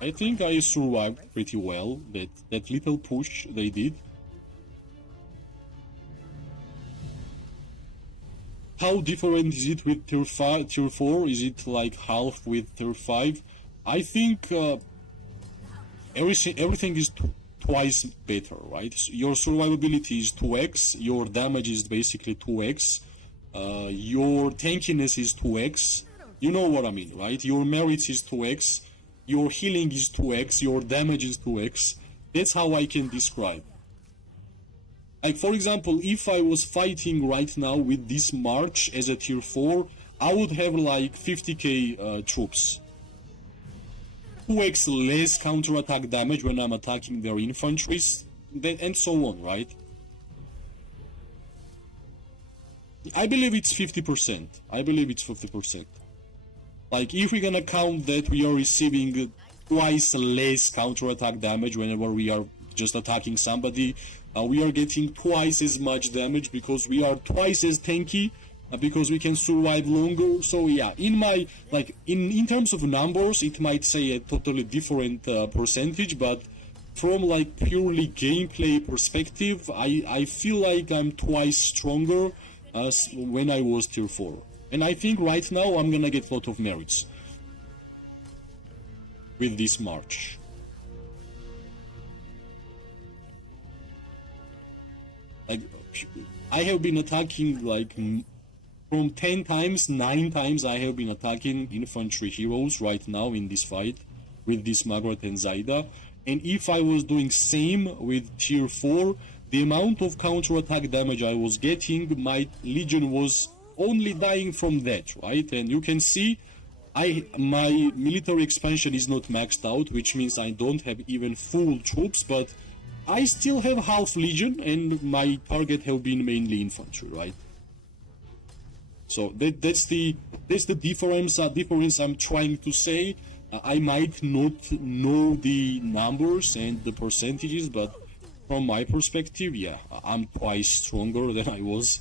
I think I survived pretty well that little push they did. How different is it with tier 4? Is it like half with tier 5? I think everything is twice better, right? So your survivability is 2x, your damage is basically 2x, your tankiness is 2x, you know what I mean, right? Your merits is 2x, your healing is 2x, your damage is 2x. That's how I can describe. Like, for example, if I was fighting right now with this march as a tier 4, I would have like 50k troops. 2x less counterattack damage when I'm attacking their infantry, and so on, right? I believe it's 50%. I believe it's 50%. Like, if we're gonna count that we are receiving twice less counterattack damage whenever we are just attacking somebody, we are getting twice as much damage because we are twice as tanky, because we can survive longer. So yeah, in terms of numbers, it might say a totally different percentage, but from like purely gameplay perspective, I feel like I'm twice stronger as when I was tier 4. And I think right now I'm gonna get a lot of merits with this march. Like, I have been attacking like from 10 times, 9 times I have been attacking infantry heroes right now in this fight with this Margaret and Zaida. And if I was doing same with tier 4, the amount of counterattack damage I was getting, my legion was only dying from that, right? And you can see my military expansion is not maxed out, which means I don't have even full troops, but I still have half legion and my target have been mainly infantry, right? So that's the difference I'm trying to say. I might not know the numbers and the percentages, but from my perspective, yeah, I'm twice stronger than I was.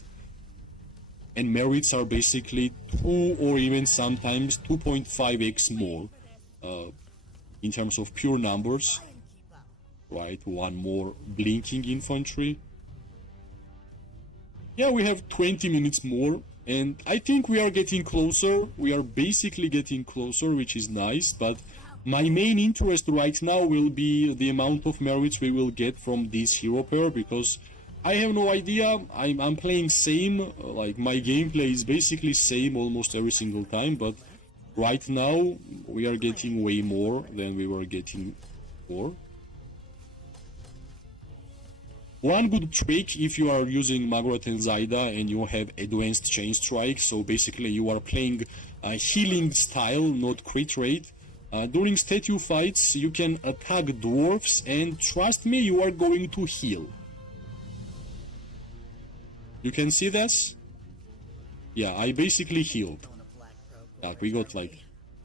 And merits are basically 2 or even sometimes 2.5x more in terms of pure numbers. Right, one more blinking infantry. Yeah, we have 20 minutes more, and I think we are getting closer. We are basically getting closer, which is nice, but my main interest right now will be the amount of merits we will get from this hero pair, because I have no idea. I'm playing same, like my gameplay is basically same almost every single time, but right now we are getting way more than we were getting before. One good trick if you are using Margaret and Zaida and you have advanced chain strike, so basically you are playing a healing style, not crit rate. During statue fights, you can attack dwarfs and trust me, you are going to heal. You can see this? Yeah, I basically healed. Yeah, we got like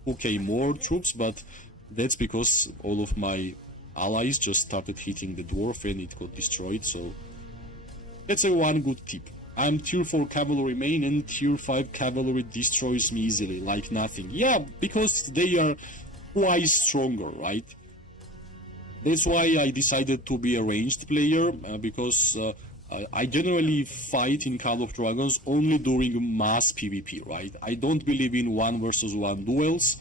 2k more troops, but that's because all of my allies just started hitting the dwarf and it got destroyed, so that's a one good tip. I'm tier 4 cavalry main and tier 5 cavalry destroys me easily, like nothing. Yeah, because they are twice stronger, right? That's why I decided to be a ranged player, because I generally fight in Call of Dragons only during mass PvP, right? I don't believe in 1 versus 1 duels.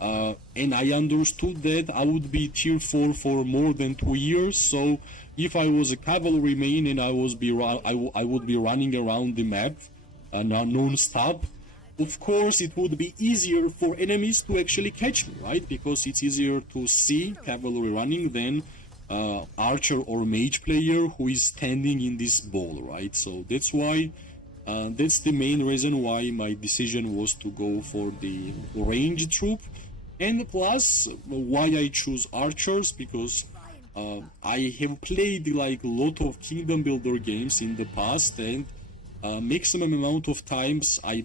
And I understood that I would be tier 4 for more than 2 years, so if I was a cavalry main and I would be running around the map non-stop, of course it would be easier for enemies to actually catch me, right? Because it's easier to see cavalry running than archer or mage player who is standing in this ball, right? So that's why that's the main reason why my decision was to go for the ranged troop. And plus, why I choose archers, because I have played like a lot of Kingdom Builder games in the past, and maximum amount of time I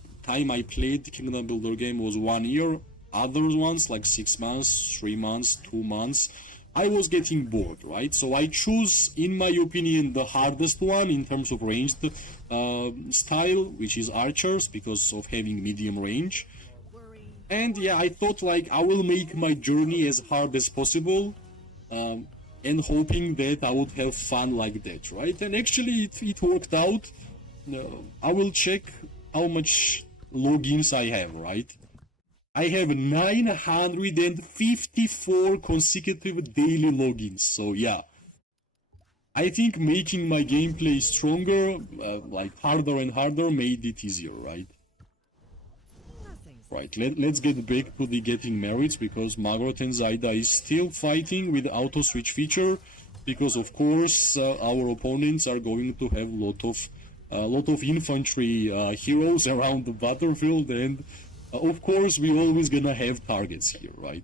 played the Kingdom Builder game was 1 year. Other ones like 6 months, 3 months, 2 months, I was getting bored, right? So I choose, in my opinion, the hardest one in terms of ranged style, which is archers, because of having medium range. And yeah, I thought like I will make my journey as hard as possible, and hoping that I would have fun like that, right? And actually it worked out. I will check how much logins I have, right? I have 954 consecutive daily logins, so yeah. I think making my gameplay stronger, like harder and harder, made it easier, right? Right, let's get back to the getting merits, because Margaret and Zaida is still fighting with auto switch feature, because of course our opponents are going to have a lot of infantry heroes around the battlefield, and of course we always gonna have targets here, right?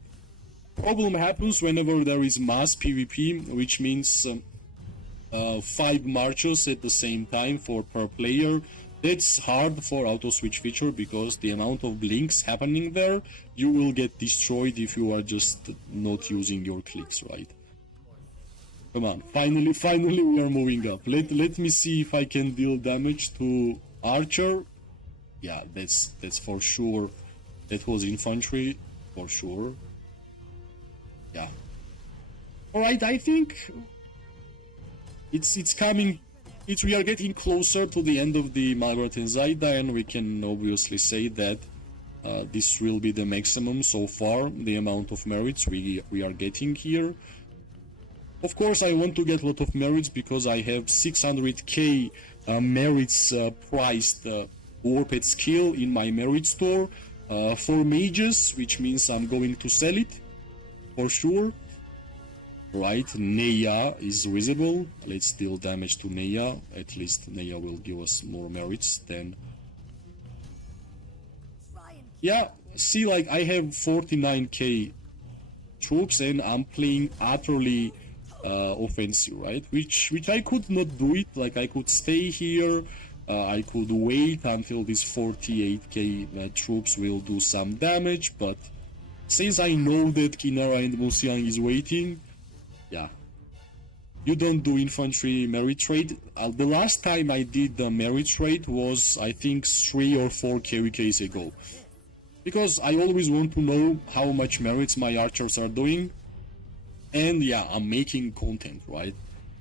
Problem happens whenever there is mass PvP, which means 5 marches at the same time per player. That's hard for auto switch feature, because the amount of blinks happening there, you will get destroyed if you are just not using your clicks, right? Come on, finally we are moving up. Let me see if I can deal damage to archer. Yeah, that's for sure. That was infantry for sure. Yeah. All right, I think it's coming. We are getting closer to the end of the Margaret and Zaida, and we can obviously say that this will be the maximum so far, the amount of merits we are getting here. Of course, I want to get a lot of merits because I have 600k merits priced warped skill in my merit store for mages, which means I'm going to sell it for sure. Right, Neya is visible. Let's deal damage to Neya. At least Neya will give us more merits then. Yeah, see, like I have 49k troops and I'm playing utterly offensive, right? Which I could not do it. Like I could stay here. I could wait until these 48k troops will do some damage, but since I know that Kinara and Musiang is waiting, yeah, you don't do infantry merit trade. The last time I did the merit trade was, I think, 3 or 4 KVKs ago. Because I always want to know how much merits my archers are doing. And yeah, I'm making content, right?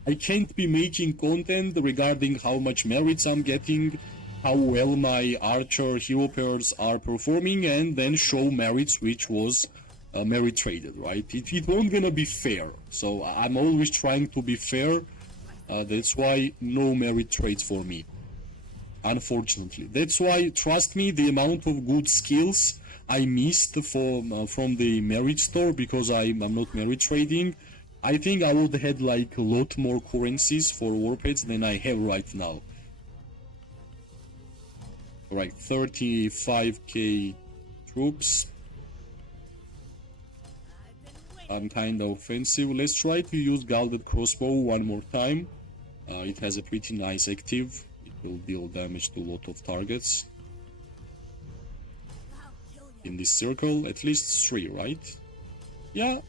I can't be making content regarding how much merits I'm getting, how well my archer hero pairs are performing, and then show merits which was merit traded, right? It won't gonna be fair. So I'm always trying to be fair. That's why no merit trades for me, unfortunately. That's why, trust me, the amount of good skills I missed from the merit store, because I'm not merit trading, I think I would have like a lot more currencies for warpads than I have right now. Right, 35k troops. I'm kind of offensive. Let's try to use Gilded Crossbow one more time. It has a pretty nice active. It will deal damage to a lot of targets. In this circle, at least 3, right? Yeah,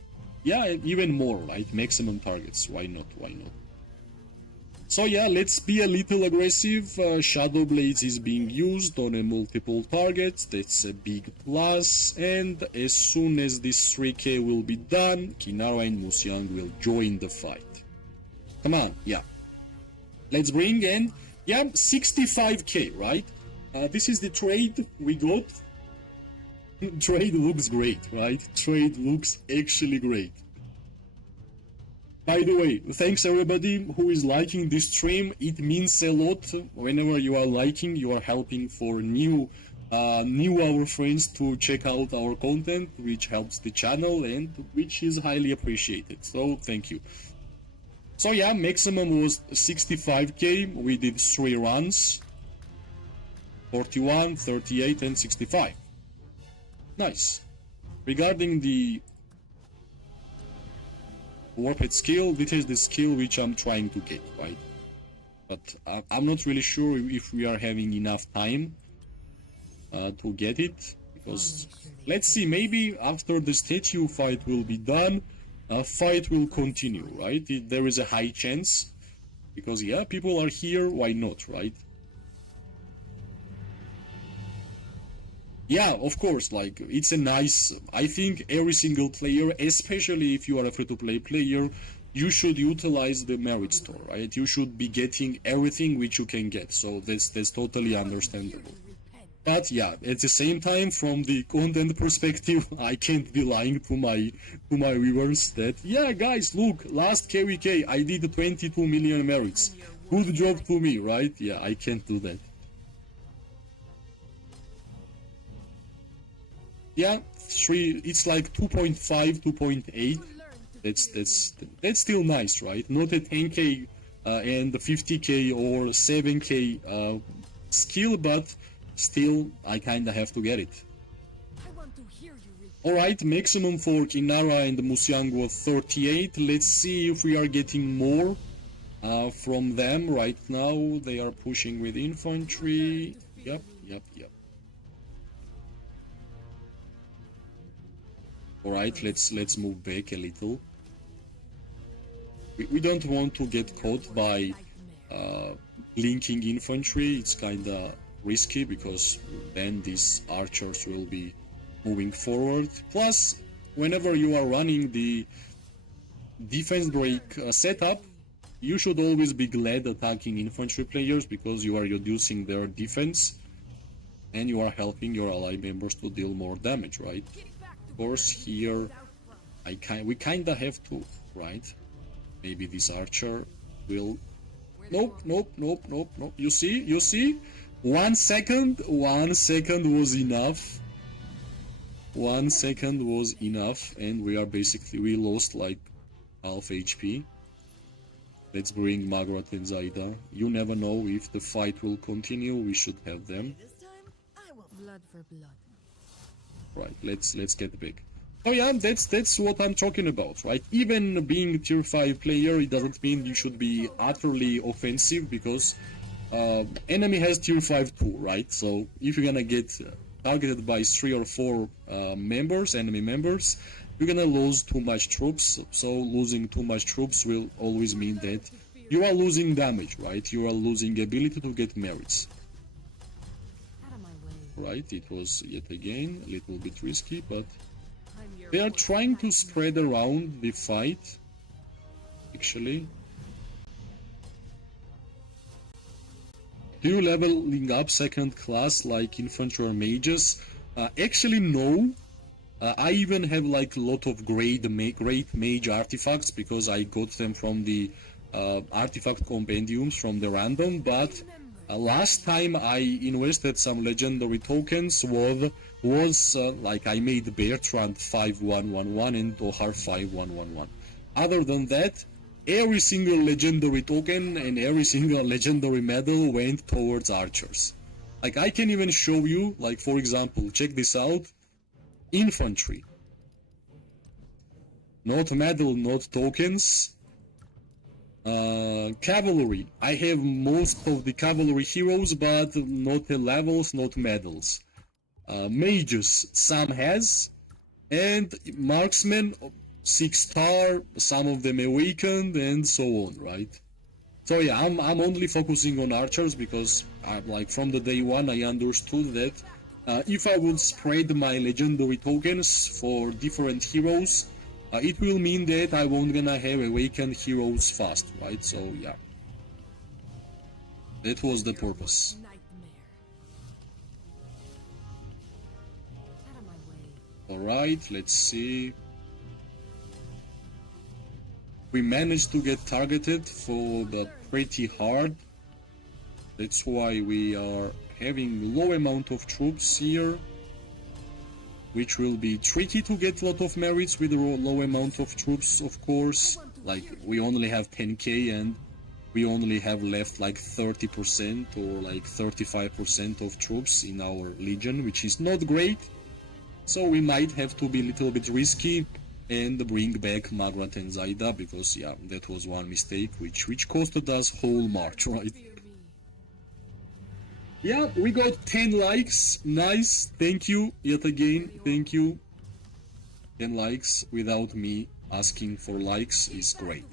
even more, right? Maximum targets. Why not? Why not? So yeah, let's be a little aggressive. Shadow Blades is being used on a multiple targets. That's a big plus. And as soon as this 3k will be done, Kinara and Musyang will join the fight. Come on, yeah. Let's bring in, yeah, 65k, right? This is the trade we got. Trade looks great, right? Trade looks actually great. By the way, thanks everybody who is liking this stream. It means a lot. Whenever you are liking, you are helping for new our friends to check out our content, which helps the channel and which is highly appreciated. So thank you. So yeah, maximum was 65k. We did 3 runs. 41, 38 and 65. Nice. Regarding the warped skill, this is the skill which I'm trying to get, right? But I'm not really sure if we are having enough time to get it, because let's see, maybe after the statue fight will be done, fight will continue, right? There is a high chance, because yeah, people are here, why not, right? Yeah, of course, like, it's a nice, I think every single player, especially if you are a free-to-play player, you should utilize the merit store, right? You should be getting everything which you can get, so that's totally understandable. But yeah, at the same time, from the content perspective, I can't be lying to my viewers that, yeah, guys, look, last KVK, I did 22 million merits. Good job to me, right? Yeah, I can't do that. Yeah, 3, it's like 2.5, 2.8. That's still nice, right? Not a 10k and 50k or 7k skill, but still, I kinda have to get it. Alright, maximum for Kinara and Musyang was 38. Let's see if we are getting more from them. Right now, they are pushing with infantry. Yep. Alright, let's move back a little. We don't want to get caught by linking infantry. It's kinda risky, because then these archers will be moving forward. Plus, whenever you are running the defense break setup, you should always be glad attacking infantry players, because you are reducing their defense and you are helping your ally members to deal more damage, right? Of course, here we kinda have to, right? Maybe this archer will... Nope. You see? 1 second was enough. 1 second was enough, and we lost like half HP. Let's bring Margaret and Zaida. You never know if the fight will continue. We should have them. Blood for blood. Right, let's get big. Oh yeah, that's what I'm talking about, right? Even being tier 5 player, it doesn't mean you should be utterly offensive, because enemy has tier 5 too, right? So if you're gonna get targeted by 3 or 4 enemy members, you're gonna lose too much troops. So losing too much troops will always mean that you are losing damage, right? You are losing ability to get merits. Right, it was yet again a little bit risky, but they are trying to spread around the fight, actually. Do you leveling up second class like infantry or mages? Actually, no. I even have like a lot of great mage artifacts, because I got them from the artifact compendiums from the random, but last time I invested some legendary tokens was like I made Bertrand 5111 and Dohar 5111. Other than that, every single legendary token and every single legendary medal went towards archers. Like, I can even show you, like, for example, check this out. Infantry. Not medal, not tokens. Cavalry. I have most of the cavalry heroes, but not levels, not medals. Mages, some has. And marksmen, 6-star, some of them awakened, and so on, right? So yeah, I'm only focusing on archers because like from the day one I understood that if I would spread my legendary tokens for different heroes, it will mean that I won't gonna have awakened heroes fast, right? So yeah, that was the purpose. Alright, let's see. We managed to get targeted for the pretty hard. That's why we are having low amount of troops here, which will be tricky to get a lot of merits with a low amount of troops, of course. Like, we only have 10k and we only have left like 30% or like 35% of troops in our legion, which is not great. So we might have to be a little bit risky and bring back Margaret and Zaida, because yeah, that was one mistake which costed us whole March, right? Yeah, we got 10 likes, nice, thank you, yet again, thank you. 10 likes without me asking for likes is great.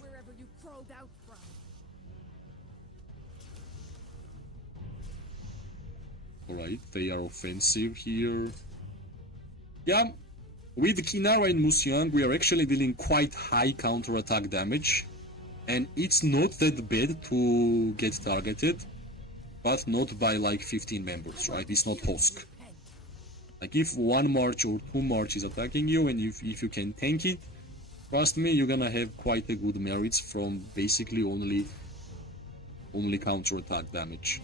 Alright, they are offensive here. Yeah, with Kinara and Musyang, we are actually dealing quite high counter-attack damage, and it's not that bad to get targeted, but not by like 15 members, right? It's not Hosk. Like, if one march or two march is attacking you, and if you can tank it, trust me, you're gonna have quite a good merits from basically only counter-attack damage.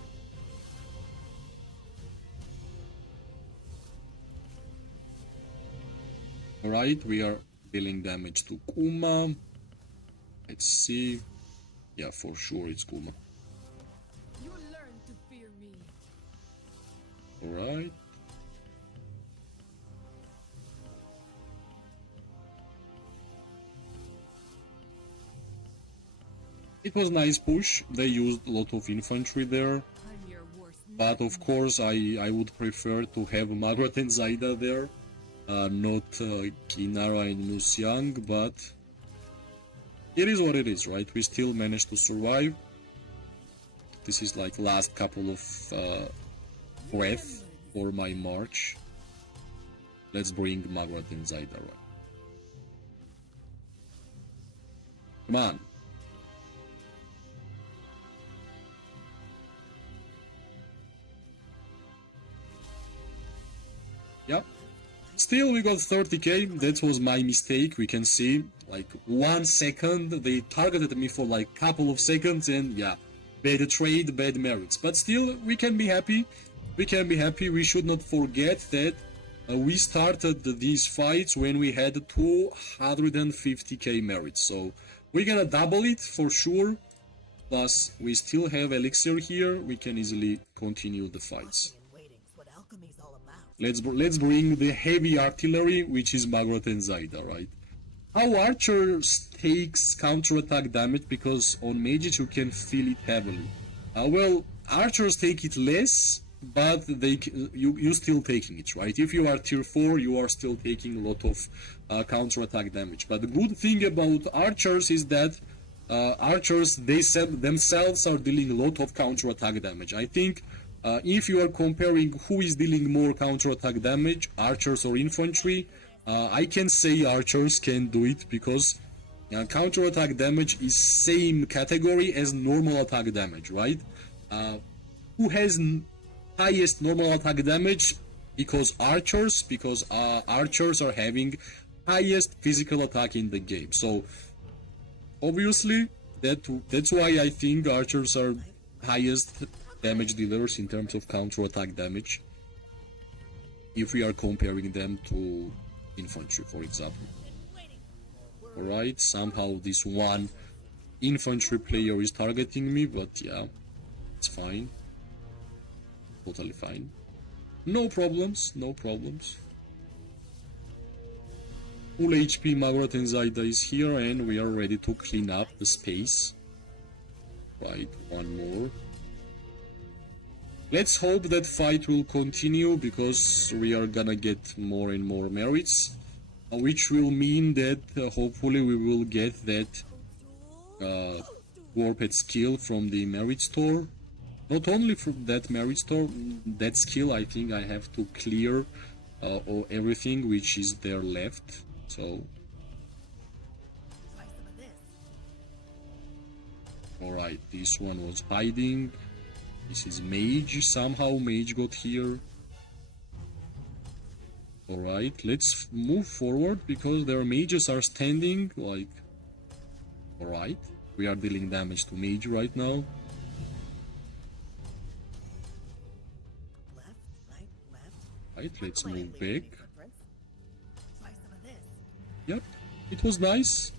Alright, we are dealing damage to Kuma. Let's see. Yeah, for sure it's Kuma. Alright. It was nice push. They used a lot of infantry there. But of course I would prefer to have Margaret and Zaida there. Not Kinara and Musyang, but it is what it is, right? We still managed to survive. This is like last couple of breath for my march. Let's bring Margaret and Zaida, right? Come on. Yep. Still, we got 30k. That was my mistake. We can see, like, 1 second they targeted me for like couple of seconds, and yeah, bad trade, bad merits. But still, we can be happy. We can be happy. We should not forget that we started these fights when we had 250k merits. So we're gonna double it for sure. Plus, we still have elixir here. We can easily continue the fights. Let's bring the heavy artillery, which is Margaret and Zaida, right? How archers takes counter-attack damage, because on mages you can feel it heavily. Well, archers take it less, but you still taking it, right? If you are tier 4, you are still taking a lot of counter-attack damage. But the good thing about archers is that archers themselves are dealing a lot of counter-attack damage. I think if you are comparing who is dealing more counter-attack damage, archers or infantry, I can say archers can do it, because counter-attack damage is same category as normal attack damage, right? Who has highest normal attack damage? Because archers are having highest physical attack in the game. So obviously that's why I think archers are highest damage dealers in terms of counter-attack damage, if we are comparing them to infantry, for example. Alright, somehow this one infantry player is targeting me, but yeah, it's fine. Totally fine. No problems, no problems. Full HP Magrat and Zaida is here and we are ready to clean up the space. Right, one more. Let's hope that fight will continue because we are gonna get more and more merits. Which will mean that hopefully we will get that warped skill from the merit store. Not only from that merit store, that skill I think I have to clear or everything which is there left. So alright, this one was hiding. This is Mage, somehow Mage got here. Alright, let's move forward because their mages are standing like... Alright, we are dealing damage to Mage right now. Right, let's move back. Yep, it was nice.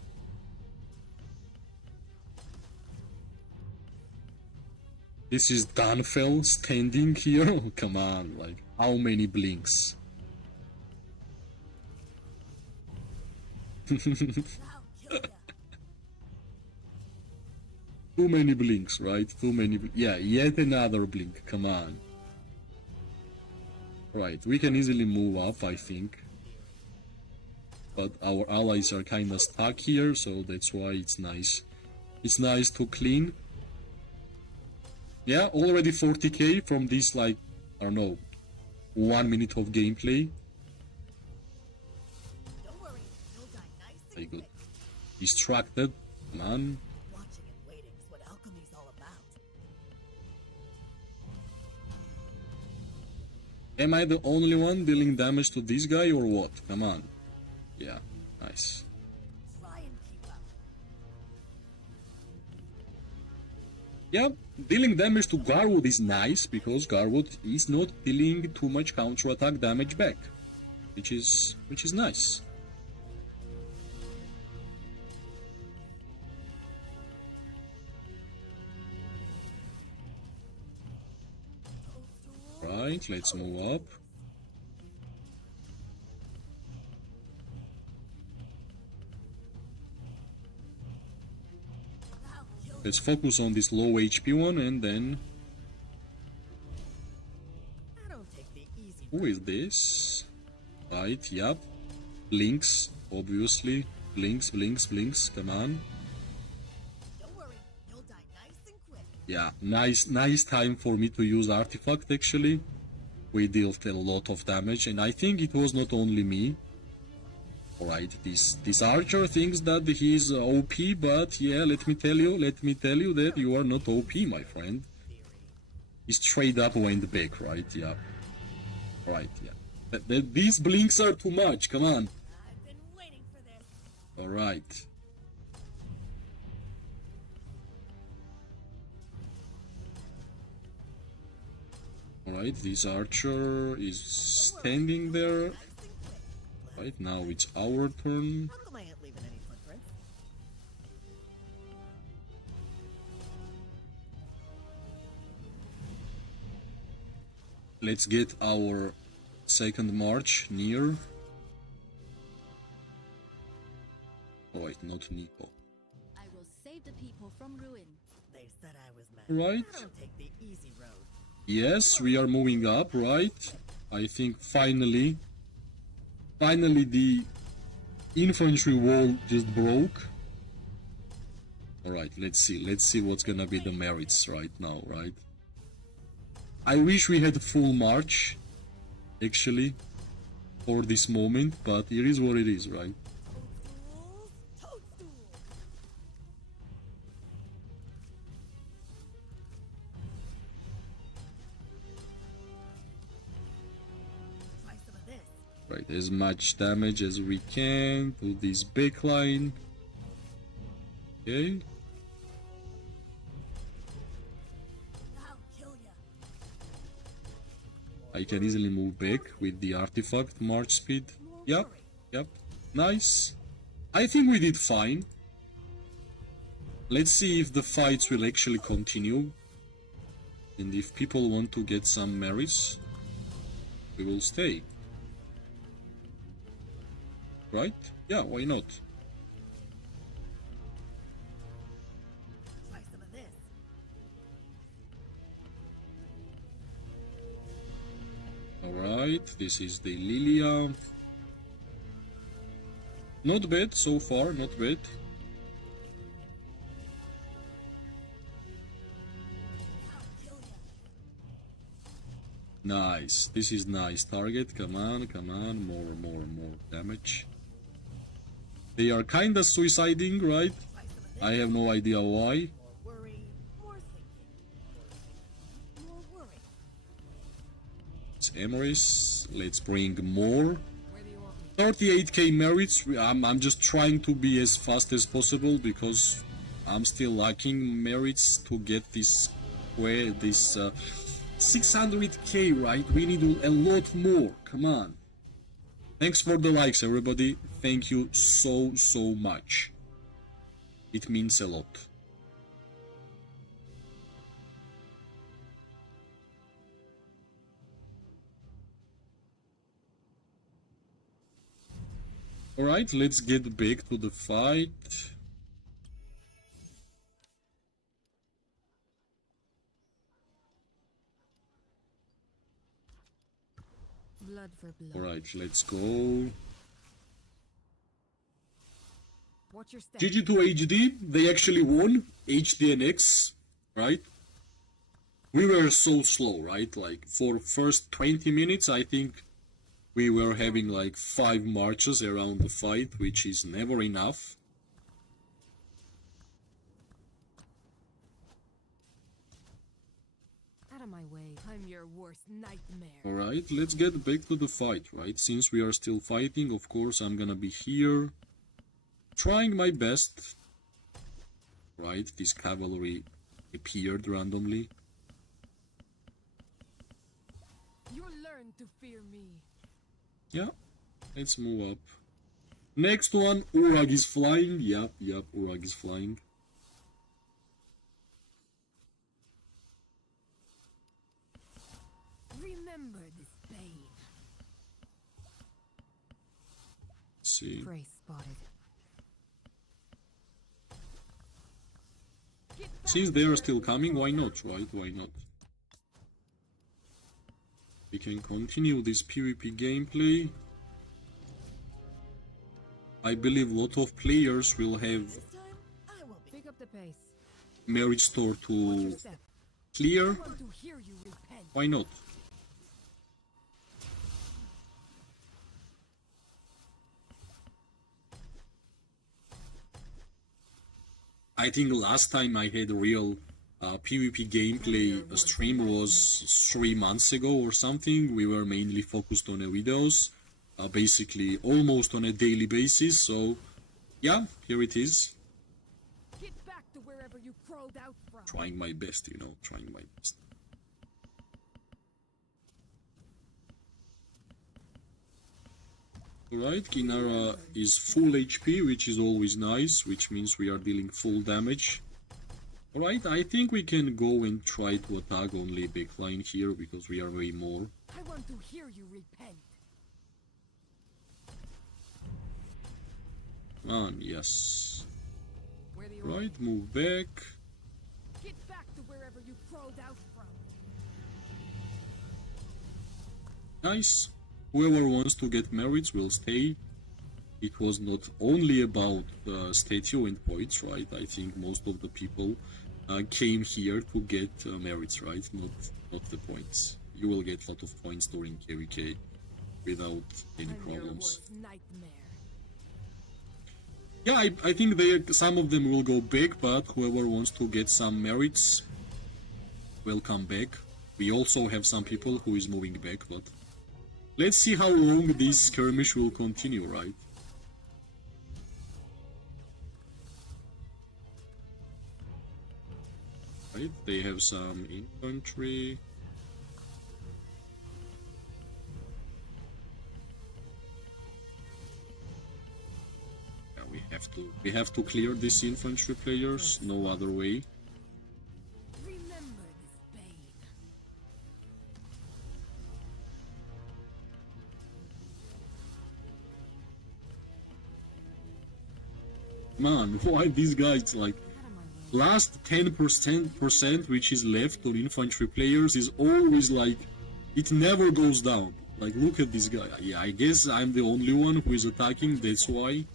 This is Danfell standing here. Oh, come on, like how many blinks? Too many blinks, right? Too many. Yeah, yet another blink. Come on. Right, we can easily move up, I think. But our allies are kinda stuck here, so that's why it's nice. It's nice to clean. Yeah, already 40k from this, like, I don't know, 1 minute of gameplay. I got distracted, man. Am I the only one dealing damage to this guy or what? Come on. Yeah, nice. Yeah, dealing damage to Garwood is nice because Garwood is not dealing too much counter-attack damage back, which is nice. Right, let's move up. Let's focus on this low HP one and then... Who is this? Right, yep. Blinks, obviously. Blinks, blinks, blinks, come on. Yeah, nice time for me to use Artifact actually. We dealt a lot of damage and I think it was not only me. Alright, this archer thinks that he is OP, but yeah, let me tell you that you are not OP, my friend. He straight up went back, right? Yeah. Right, yeah. These blinks are too much, come on. Alright. Alright, this archer is standing there. Right, now it's our turn. Let's get our second march near. Oh wait, not Nico. I will save the people from ruin. They said I was mad. Right. I don't take the easy road. Yes, we are moving up, right? I think finally the infantry wall just broke. Alright, let's see what's gonna be the merits right now, right? I wish we had full march, actually, for this moment, but it is what it is, right? Right, as much damage as we can to this backline. Okay. I can easily move back with the artifact march speed. Yep, nice. I think we did fine. Let's see if the fights will actually continue. And if people want to get some merits, we will stay. Right? Yeah, why not? Try some of this. Alright, this is the Lilia. Not bad so far, not bad. Nice, this is nice. Target, come on, more damage. They are kinda suiciding, right? I have no idea why. More worry, more thinking. More worry. It's Emeris. Let's bring more. Where do you want me? 38k merits. I'm just trying to be as fast as possible because I'm still lacking merits to get this 600k, right? We need a lot more. Come on. Thanks for the likes, everybody. Thank you so much. It means a lot. Alright, let's get back to the fight. Blood for blood. Alright, let's go. Watch your step. GG to HD, they actually won HD and X, right? We were so slow, right? Like for first 20 minutes, I think we were having like 5 marches around the fight, which is never enough. Out of my way. I'm your worst nightmare. Alright, let's get back to the fight, right? Since we are still fighting, of course, I'm gonna be here. Trying my best. Right, this cavalry appeared randomly. You'll learn to fear me. Yeah, let's move up. Next one, Urag is flying. Yep, Urag is flying. Remember this pain. Let's see. Prey spotted. Since they are still coming, why not, right? Why not? We can continue this PvP gameplay. I believe a lot of players will have This time, I will be. Pick up the pace. merit store Watch to your step. clear. I want to hear you repent. Why not? I think last time I had a real PvP gameplay stream was 3 months ago or something. We were mainly focused on the videos, basically almost on a daily basis. So, yeah, here it is. Get back to wherever you crawled out from. Trying my best, you know, trying my best. Alright, Kinara is full HP, which is always nice, which means we are dealing full damage. Alright, I think we can go and try to attack only backline here, because we are way more. I want to hear you repent. Come on, yes. Where do you Right, move back. Get back to wherever you crawled out from. Nice. Whoever wants to get merits will stay. It was not only about statue and points, right? I think most of the people came here to get merits, right? Not the points. You will get a lot of points during KVK without any I'm your problems. worst nightmare. Yeah, I think some of them will go back, but whoever wants to get some merits will come back. We also have some people who is moving back, but let's see how long this skirmish will continue, right? Right, they have some infantry. Yeah, we We have to clear these infantry players, no other way. Remember this babe. Man, why these guys like last 10% which is left on infantry players is always like it never goes down. Like look at this guy. Yeah, I guess I'm the only one who is attacking, that's why.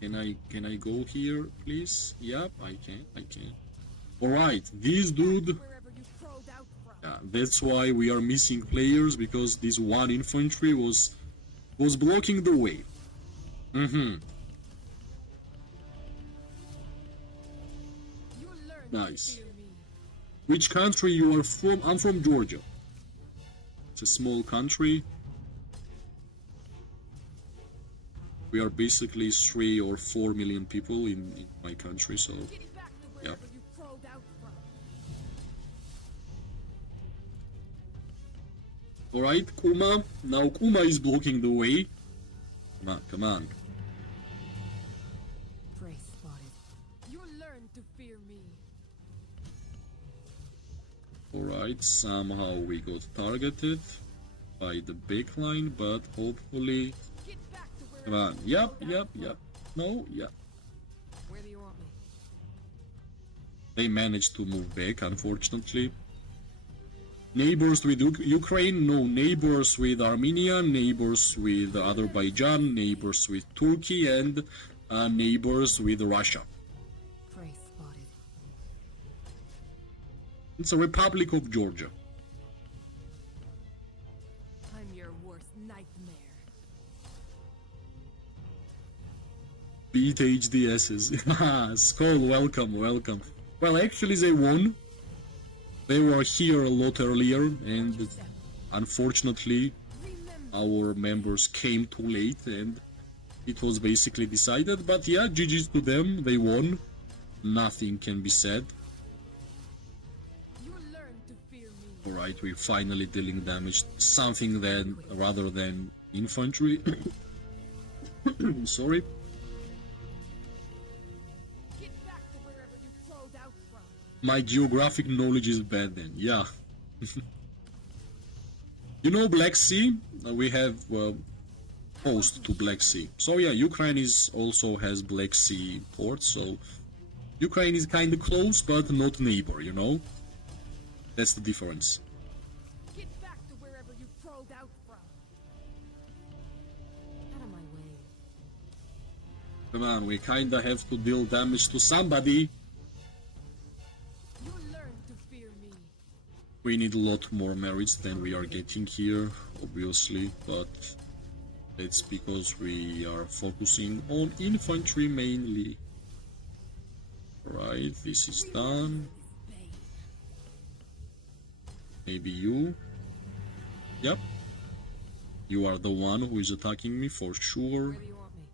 Can I go here, please? Yep, I can. Alright, this dude. Wherever you crawled out from. Yeah, that's why we are missing players, because this one infantry was blocking the way. You learn Nice. to fear me. Which country you are from? I'm from Georgia. It's a small country. We are basically 3 or 4 million people in my country, so Get back to yeah. wherever you crawled out from. Alright, Kuma. Now Kuma is blocking the way. Come on. Prey spotted. You learn to fear me. Alright, somehow we got targeted by the big line, but hopefully... Get back to wherever Come on. you Yep. crawled out from. No, yeah. Where do you want me? They managed to move back, unfortunately. Neighbors with Ukraine, no. Neighbors with Armenia, neighbors with Azerbaijan, neighbors with Turkey, and neighbors with Russia. Prey spotted. It's a Republic of Georgia. I'm your worst nightmare. Beat HDSs. Skull, welcome. Well, actually they won. They were here a lot earlier, and unfortunately our members came too late and it was basically decided. But yeah, GG's to them, they won. Nothing can be said. You learn to fear me. Alright, we're finally dealing damage. Something then rather than infantry. Sorry. Get back to wherever you crawled out from. My geographic knowledge is bad then, yeah. You know Black Sea? We have coast to Black Sea. So yeah, Ukraine also has Black Sea ports, so Ukraine is kind of close, but not neighbor, you know? That's the difference. Get back to wherever you crawled out from. Out of my way. Come on, we kinda have to deal damage to somebody. You learn to fear me. We need a lot more merits than we are getting here, obviously, but that's because we are focusing on infantry mainly. Right, this is done. Maybe you. Yep. You are the one who is attacking me for sure. Where do you want me?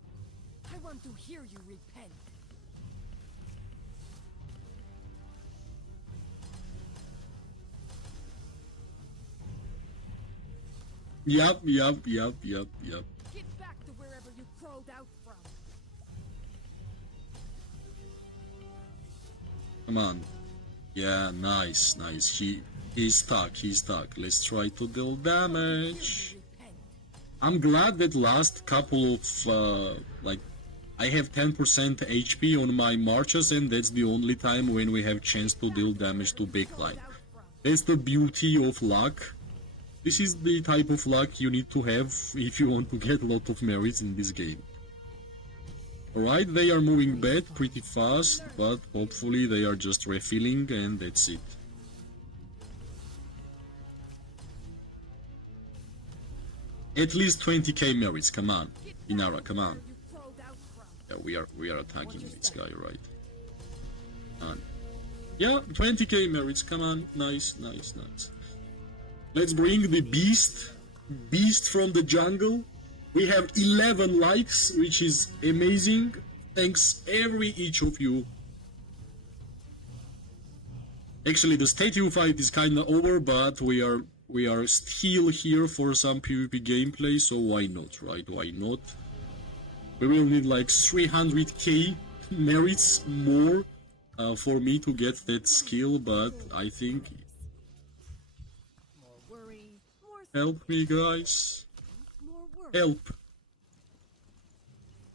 I want to hear you repent. Yep. Get back to wherever you crawled out from. Come on. Yeah, nice. He's stuck. Let's try to deal damage. Repent. I'm glad that last couple of I have 10% HP on my marches, and that's the only time when we have chance to deal damage to big line. That's the beauty of luck. This is the type of luck you need to have if you want to get a lot of merits in this game. Alright, they are moving back pretty fast, but hopefully they are just refilling and that's it. At least 20k merits, come on. Inara, come on. You crawled out from. Yeah, we are attacking this guy, right? Yeah, 20k merits, come on. Nice. Let's bring the beast from the jungle. We have 11 likes, which is amazing. Thanks each of you. Actually, the statue fight is kinda over, but we are We are still here for some PvP gameplay, so why not, right? Why not? We will need like 300k merits more for me to get that skill, but I think... More worry, more Help me, guys. more worry. Help.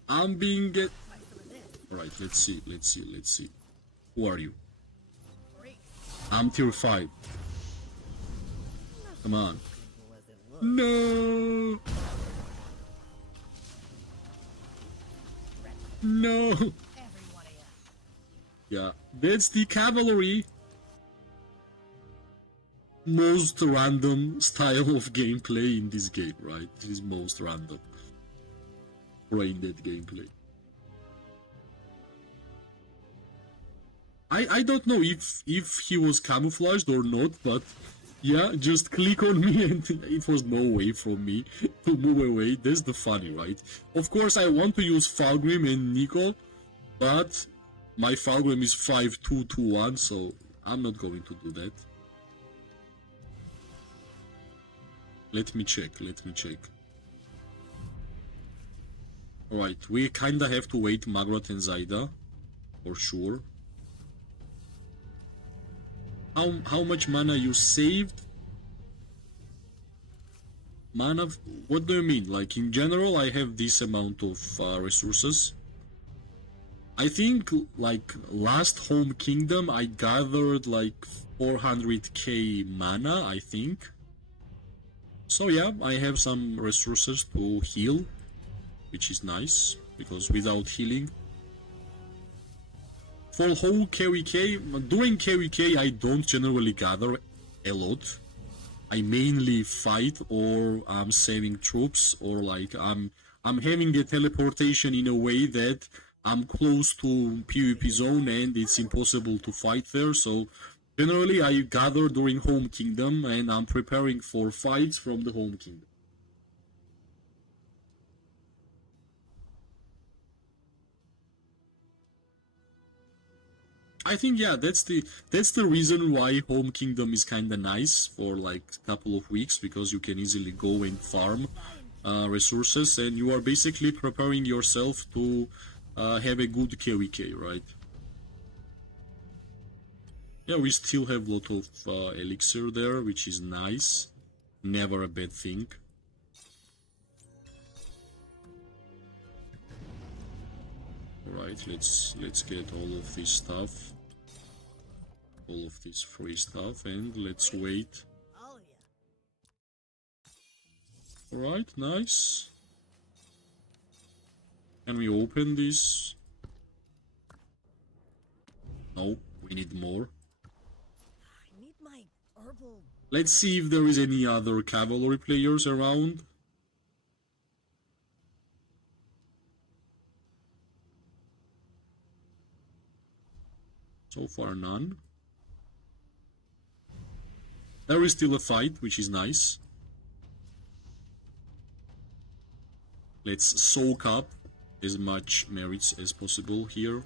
I'm being get... Try some of this. Alright, let's see. Who are you? Great. I'm tier 5. Come on. Simple as it looks. No! No! Every one of you. Yeah, that's the cavalry. Most random style of gameplay in this game, right? This is most random. Brain dead gameplay. I don't know if he was camouflaged or not, but yeah, just click on me and it was no way from me to move away. That's the funny, right? Of course, I want to use Falgrim and Nico, but my Falgrim is 5-2-2-1, so I'm not going to do that. Let me check. Alright, we kinda have to wait Magrot and Zaida, for sure. How much mana you saved? Mana? What do you mean? Like in general, I have this amount of resources. I think like last Home Kingdom, I gathered like 400k mana, I think. So yeah, I have some resources to heal, which is nice, because without healing... For whole KVK, during KVK I don't generally gather a lot. I mainly fight, or I'm saving troops, or like I'm having a teleportation in a way that I'm close to PvP zone and it's impossible to fight there, so generally I gather during Home Kingdom and I'm preparing for fights from the Home Kingdom. I think yeah, that's the reason why Home Kingdom is kinda nice for like a couple of weeks, because you can easily go and farm resources and you are basically preparing yourself to have a good KVK, right? Yeah, we still have a lot of elixir there, which is nice. Never a bad thing. Alright, let's get all of this stuff. All of this free stuff, and let's wait. All of you. Alright, nice. Can we open this? No, we need more. I need my herbal. Let's see if there is any other cavalry players around. So far, none. There is still a fight, which is nice. Let's soak up as much merits as possible here.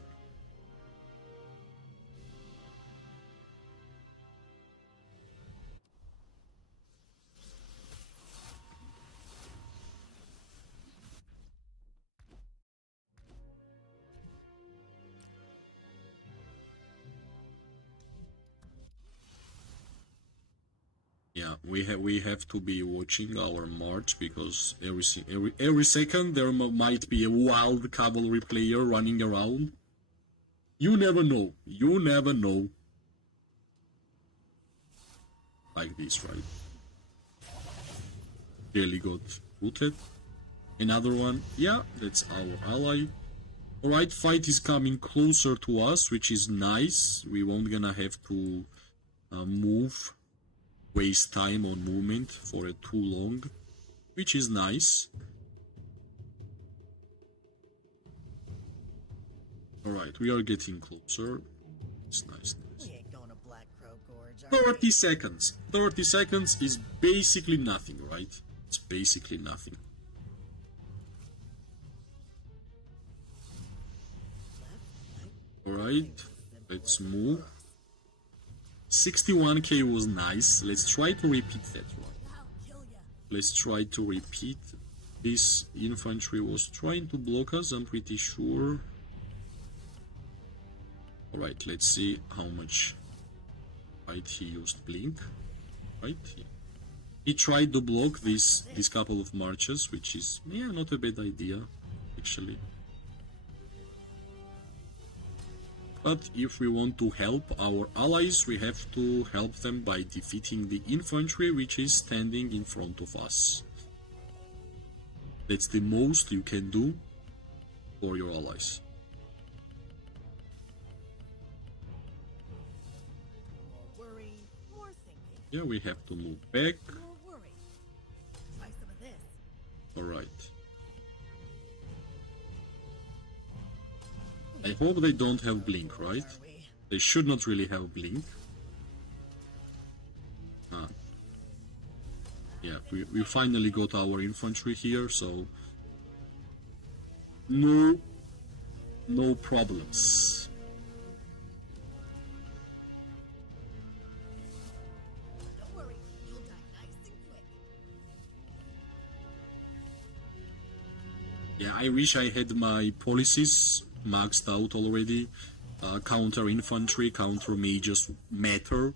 Yeah, we have to be watching our march, because every second there might be a wild cavalry player running around. You never know. You never know. Like this, right? Really got booted. Another one. Yeah, that's our ally. Alright, fight is coming closer to us, which is nice. We won't gonna have to waste time on movement for too long, which is nice. Alright, we are getting closer. It's nice. We ain't going to Black Crow Gorge. Are 30 seconds. 30 seconds is basically nothing, right? It's basically nothing. Alright, let's move. 61k was nice. Let's try to repeat that one. I'll kill ya. Let's try to repeat. This infantry was trying to block us, I'm pretty sure. Alright, let's see how much. Right, he used blink. Right? He tried to block this couple of marches, which is, yeah, not a bad idea, actually. But if we want to help our allies, we have to help them by defeating the infantry which is standing in front of us. That's the most you can do for your allies. More worry, more thinking, Yeah, we have to move back. more worry. Try some of this. Alright. I hope they don't have blink, right? Are we? They should not really have blink. Ah. Yeah, we finally got our infantry here, so no problems. Don't worry, you'll die nice and quick. Yeah, I wish I had my policies maxed out already. Counter infantry, counter mages matter.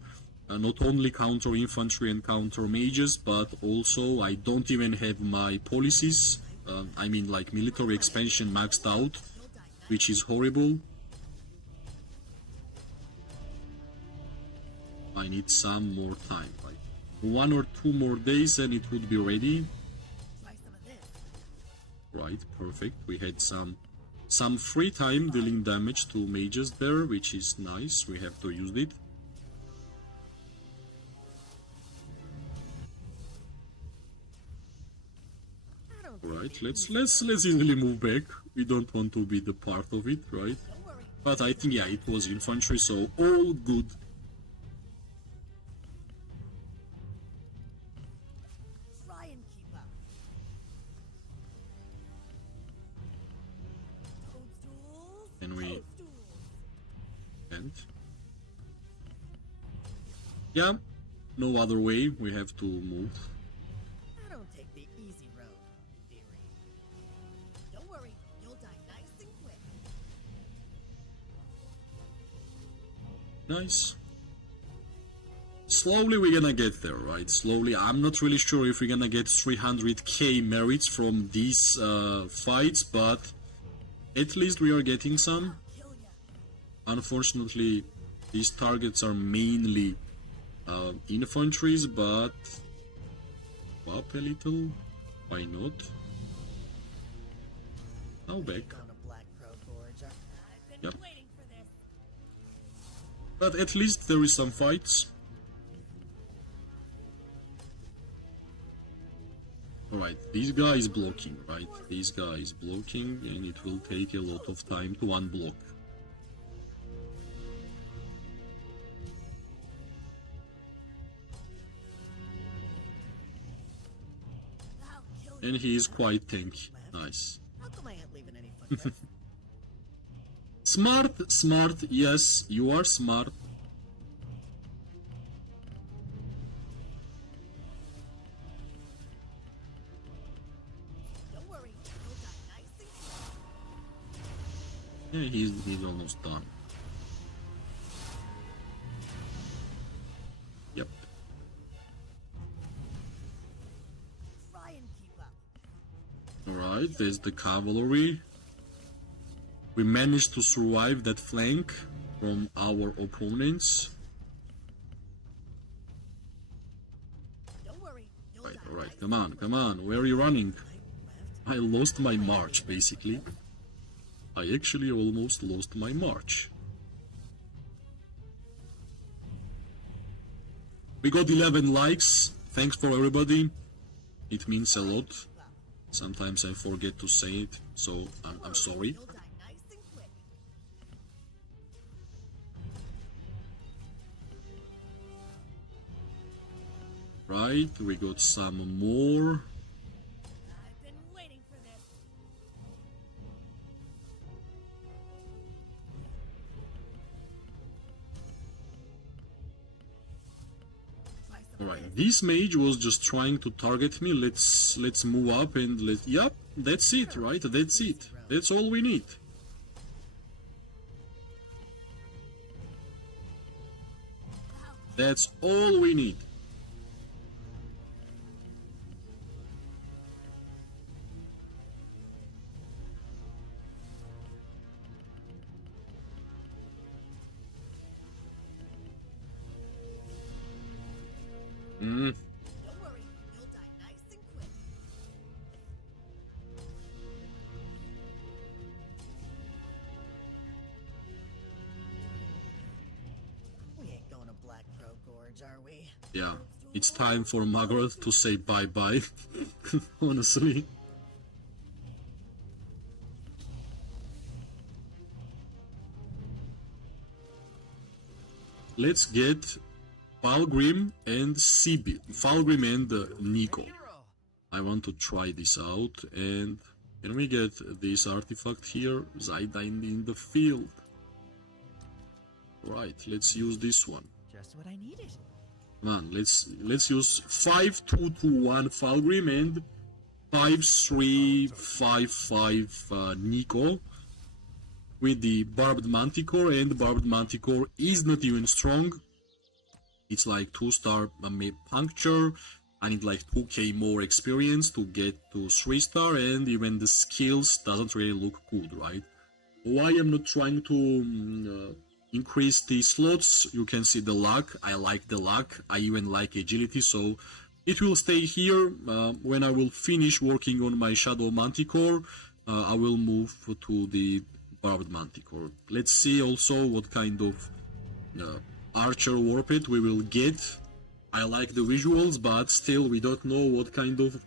Not only counter infantry and counter mages, but also I don't even have my policies. I mean, like military expansion maxed out, which is horrible. I need some more time, like 1 or 2 more days and it would be ready. Try some of this. Right, perfect. We had some free time dealing damage to mages there, which is nice. We have to use it. I don't Right, let's easily move back. We don't want to be the part of it, right? Don't worry. But I think, yeah, it was infantry, so all good. Try and keep up. Toadstools. And we Toadstools. can't. Yeah, no other way. We have to move. I don't take the easy road, dearie. Don't worry, you'll die nice and quick. Nice. Slowly we're gonna get there, right? Slowly. I'm not really sure if we're gonna get 300k merits from these fights, but at least we are getting some. Kill ya. Unfortunately, these targets are mainly infantries, but up a little. Why not? Now back. On a Black Crow Gorge. I've been Yep. waiting for this. But at least there is some fights. Alright, this guy is blocking, right? This guy is blocking, and it will take a lot of time to unblock. I'll kill ya. And he is quite tanky. Nice. How come I ain't leaving any footprints? Smart, yes, you are smart. Don't worry, you'll die nice and quick. Yeah, he's almost done. Yep. Try and keep up. Alright, there's the cavalry. We managed to survive that flank from our opponents. Don't worry, you'll Right, die alright, nice come on, where are you running? right, left. I lost my march, basically. I actually almost lost my march. We got 11 likes. Thanks for everybody. It means a lot. Sometimes I forget to say it, so I'm sorry. You'll die nice and quick. Right, we got some more. I've been waiting for this. Alright, this mage was just trying to target me. Let's move up and yep, that's it, right? That's it. That's all we need. That's all we need. Don't worry, you'll die nice and quick. We ain't going to Black Crow Gorge, are we? Yeah, it's time for Margaret to say bye-bye, honestly. Let's get Falgrim and Sibyl. Falgrim and Nico. I want to try this out, and can we get this artifact here? Zidane in the field. Right, let's use this one. Just what I needed. Come on, let's use 5-2-2-1 Falgrim and 5-3-5-5 Nico with the Barbed Manticore, and the Barbed Manticore is not even strong. It's like 2-star puncture. I need like 2k more experience to get to 3-star, and even the skills doesn't really look good, right? Why I'm not trying to increase the slots? You can see the luck. I like the luck. I even like agility, so it will stay here. When I will finish working on my Shadow Manticore, I will move to the Barbed Manticore. Let's see also what kind of Archer Warped we will get. I like the visuals, but still we don't know what kind of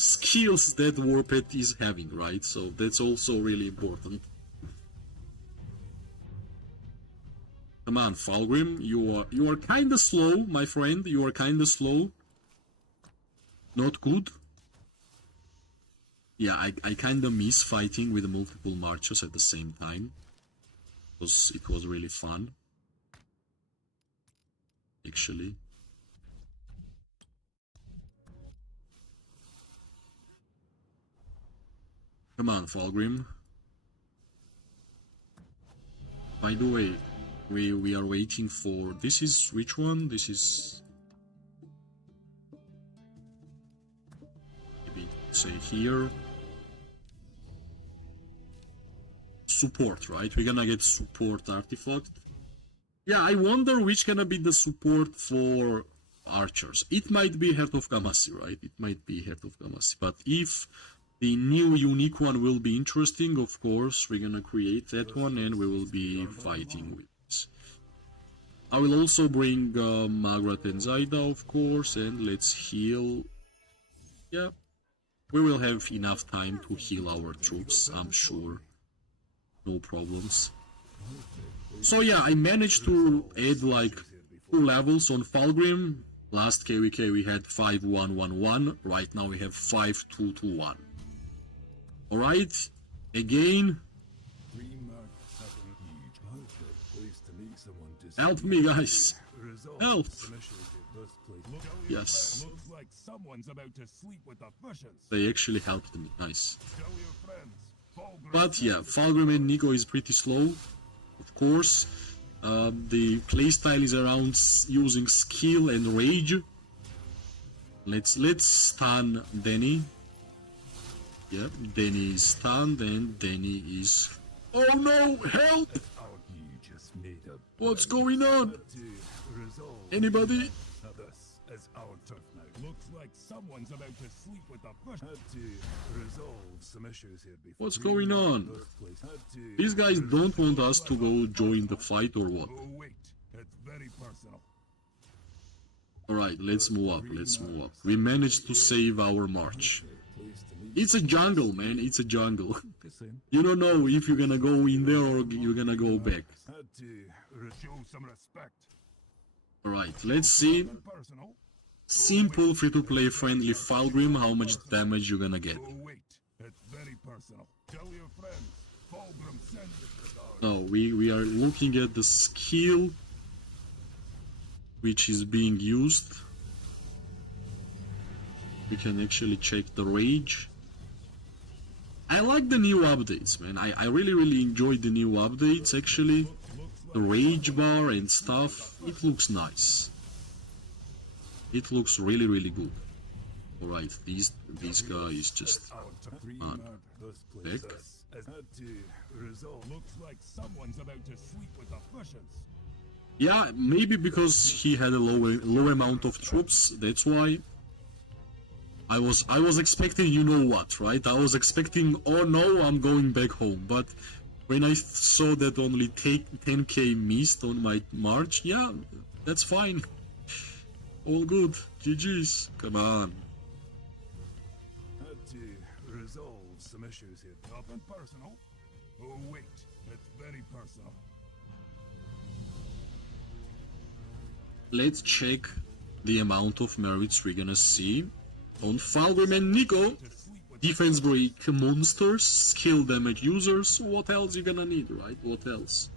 skills that Warped is having, right? So that's also really important. Come on, Falgrim, you are kinda slow, my friend. You are kinda slow. Not good. Yeah, I kinda miss fighting with multiple marchers at the same time, because it was really fun, actually. Come on, Falgrim. By the way, we are waiting for... This is... which one? This is... maybe say here. Support, right? We're gonna get support artifact. Yeah, I wonder which gonna be the support for archers. It might be Heart of Gamasi, right? It might be Heart of Gamasi. But if the new unique one will be interesting, of course, we're gonna create that one and we will be fighting with this. I will also bring Margaret and Zaida, of course, and let's heal. Yeah, we will have enough time to heal our troops, I'm sure. No problems. So yeah, I managed to add like 2 levels on Falgrim. Last KVK we had 5-1-1-1, right now we have 5-2-2-1. Alright, again. Help me, guys. Help. Yes. They actually helped me, nice. But yeah, Falgrim and Nico is pretty slow, of course. The playstyle is around using skill and rage. Let's stun Danny. Yeah, Danny is stunned and Danny is... Oh no! Help! What's going on? Anybody? Someone's about to sleep with the bush. Had to resolve some issues here before. What's going on? These guys don't want us to go join the fight or what? Oh wait, it's very personal. Alright, let's move up, let's move up. We managed to save our march. It's a jungle, man, it's a jungle. You don't know if you're gonna go in there or you're gonna go back. Had to show some respect. Alright, let's see. Simple, free-to-play friendly Falgrim, how much damage you're gonna get. Oh wait, it's very personal. Tell your friends, Falgrim sends it to God. No, we are looking at the skill which is being used. We can actually check the rage. I like the new updates, man. I really enjoyed the new updates, actually. The rage bar and stuff, it looks nice. It looks really good. Alright, this guy is just back. Looks like someone's about to sleep with the bushes. Yeah, maybe because he had a low amount of troops, that's why. I was expecting, you know what, right? I was expecting, oh no, I'm going back home. But when I saw that only 10k missed on my march, yeah, that's fine. All good. GG's. Come on. Had to resolve some issues here. Nothing personal. Oh wait, it's very personal. Let's check the amount of merits we're gonna see on Falgrim and Nico. Defense break monsters, skill damage users. What else you gonna need, right? What else?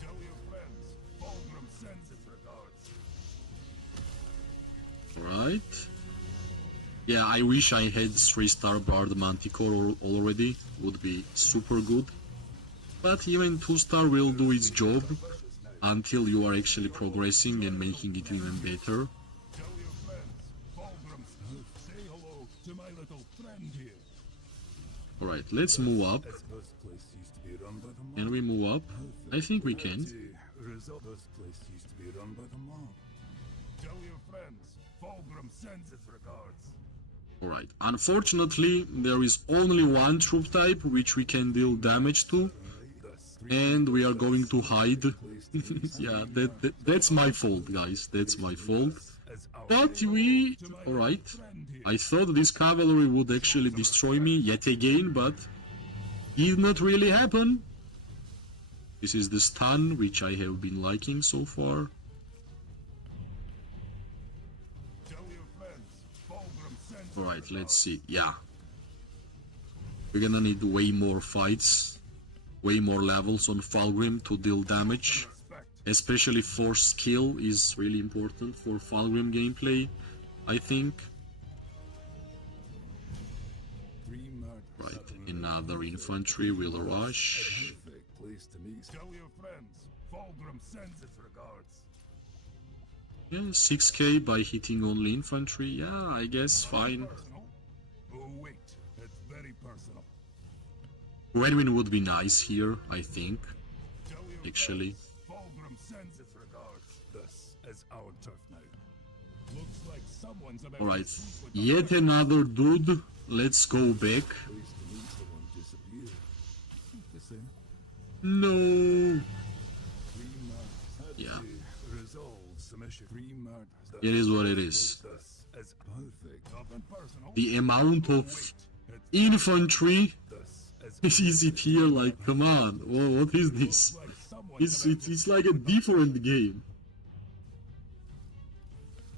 Tell your friends, Fulgrim sends his regards. Right. Yeah, I wish I had 3-star Bard Manticore already. Would be super good. But even 2-star will do its job until you are actually progressing and making it even better. Tell your friends, Fulgrim, say hello to my little friend here. Alright, let's move up. This place used to be run by the mob. Can we move up? I think we can. This place used to be run by the mob. Tell your friends, Fulgrim sends his regards. Alright, unfortunately there is only one troop type which we can deal damage to, and we are going to hide. Yeah, that's my fault, guys, that's my fault. But we... alright, I thought this cavalry would actually destroy me yet again, but did not really happen. This is the stun which I have been liking so far. Alright, let's see. Yeah. We're gonna need way more fights, way more levels on Falgrim to deal damage. Especially force skill is really important for Falgrim gameplay, I think. Right, another infantry will rush. Tell your friends, Fulgrim sends his regards. Yeah, 6k by hitting only infantry. Yeah, I guess fine. Personal? Oh wait, it's very personal. Redwin would be nice here, I think. Tell your Actually. friends, Fulgrim sends his regards. This is our turf now. Looks like someone's about to Alright, sleep with the yet bushes. another dude. Let's go back. No. Yeah. It is what it is. The amount of infantry is it here, like, come on. Whoa, what is this? It's like a different game.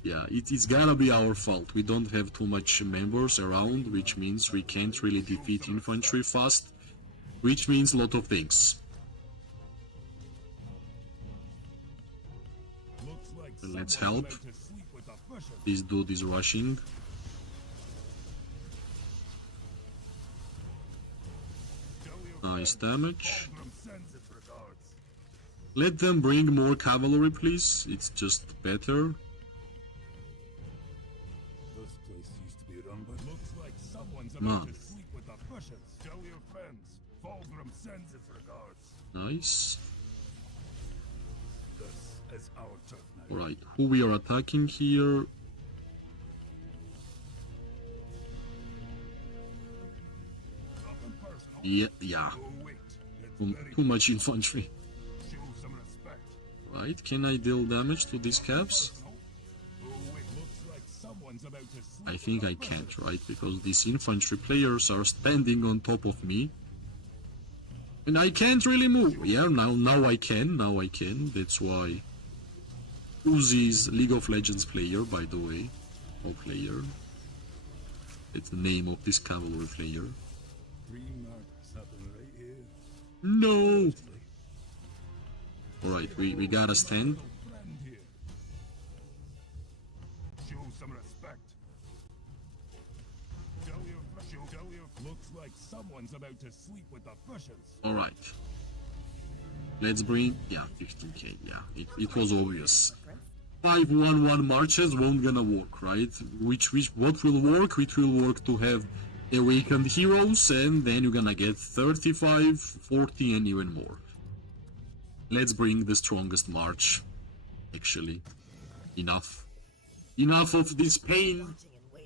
Yeah, it's gotta be our fault. We don't have too much members around, which means we can't really defeat infantry fast, which means a lot of things. Let's help. This dude is rushing. Nice damage. Let them bring more cavalry, please. It's just better. Come on. Nice. Alright, who we are attacking here? Yeah. Too much infantry. Right, can I deal damage to these caps? I think I can't, right? Because these infantry players are standing on top of me. And I can't really move. Yeah, now I can, that's why. Uzi is League of Legends player, by the way. Or player. It's the name of this cavalry player. No! Alright, we gotta stand. Friend here. Show some respect. Looks like someone's about to sleep with the fishes. Alright. Let's bring... Yeah, 15k, yeah. It was obvious. 5-1-1 marches won't gonna work, right? What will work? It will work to have awakened heroes, and then you're gonna get 35, 40, and even more. Let's bring the strongest march. Actually, enough of this pain.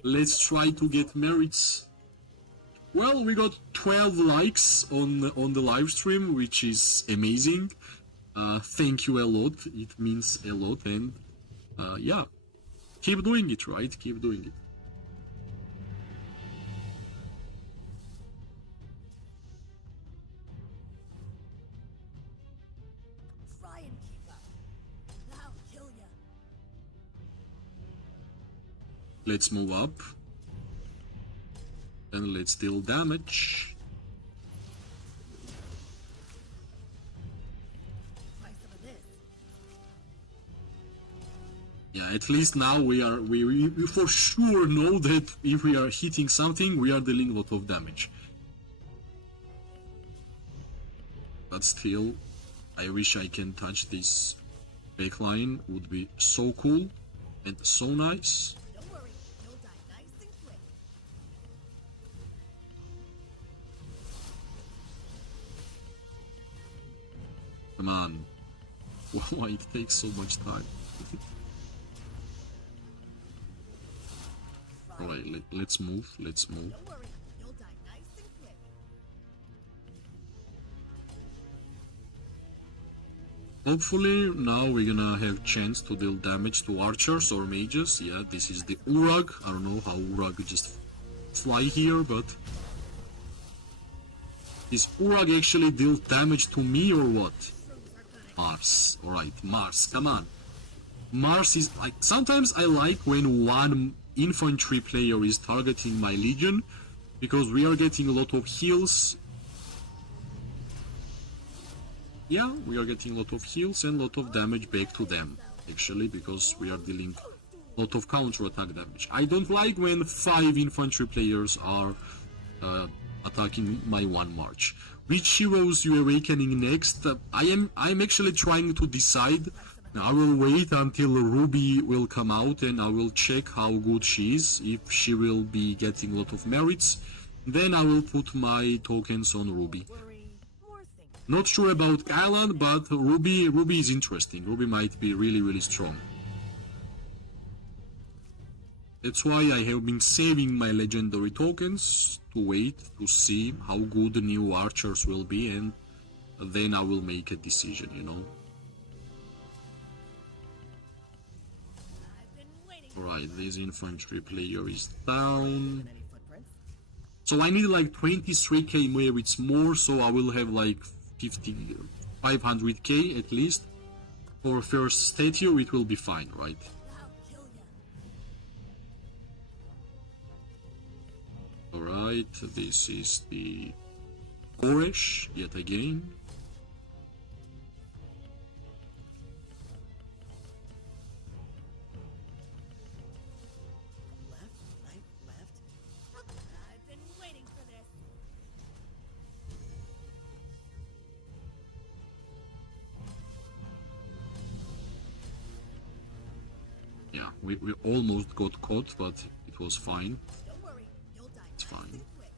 Let's try to get merits. Well, we got 12 likes on the live stream, which is amazing. Thank you a lot, it means a lot. And yeah, keep doing it, right? Keep doing it. Try and keep up. I'll kill ya. Let's move up. And let's deal damage. Try some of this. Yeah, at least now we for sure know that if we are hitting something, we are dealing a lot of damage. But still, I wish I can touch this backline. Would be so cool and so nice. Don't worry, you'll die nice and quick. Come on. Why it takes so much time? Alright, let's move, let's move. Don't worry, you'll die nice and quick. Hopefully now we're gonna have chance to deal damage to archers or mages. Yeah, this is the Urag. I don't know how Urag just fly here, but is Urag actually deal damage to me or what? Mars. Alright, Mars, come on. Mars is like, sometimes I like when one infantry player is targeting my legion, because we are getting a lot of heals. Yeah, we are getting a lot of heals and a lot of damage back to them, actually, because we are dealing a lot of counter-attack damage. I don't like when 5 infantry players are attacking my one march. Which heroes you awakening next? I'm actually trying to decide. I will wait until Ruby will come out and I will check how good she is. If she will be getting a lot of merits, then I will put my tokens on Ruby. Worry, more things. Not sure about Kylan, but Ruby is interesting. Ruby might be really strong. That's why I have been saving my legendary tokens to wait to see how good the new archers will be, and then I will make a decision, you know. I've been waiting. Alright, this infantry player is down. Any footprints? So I need like 23k merits more, so I will have like 500k at least. For first statue it will be fine, right? I'll kill ya. Alright, this is the Koresh, yet again. Left, right, left. I've been waiting for this. Yeah, we almost got caught, but it was fine. Don't worry, you'll die It's nice fine. and quick.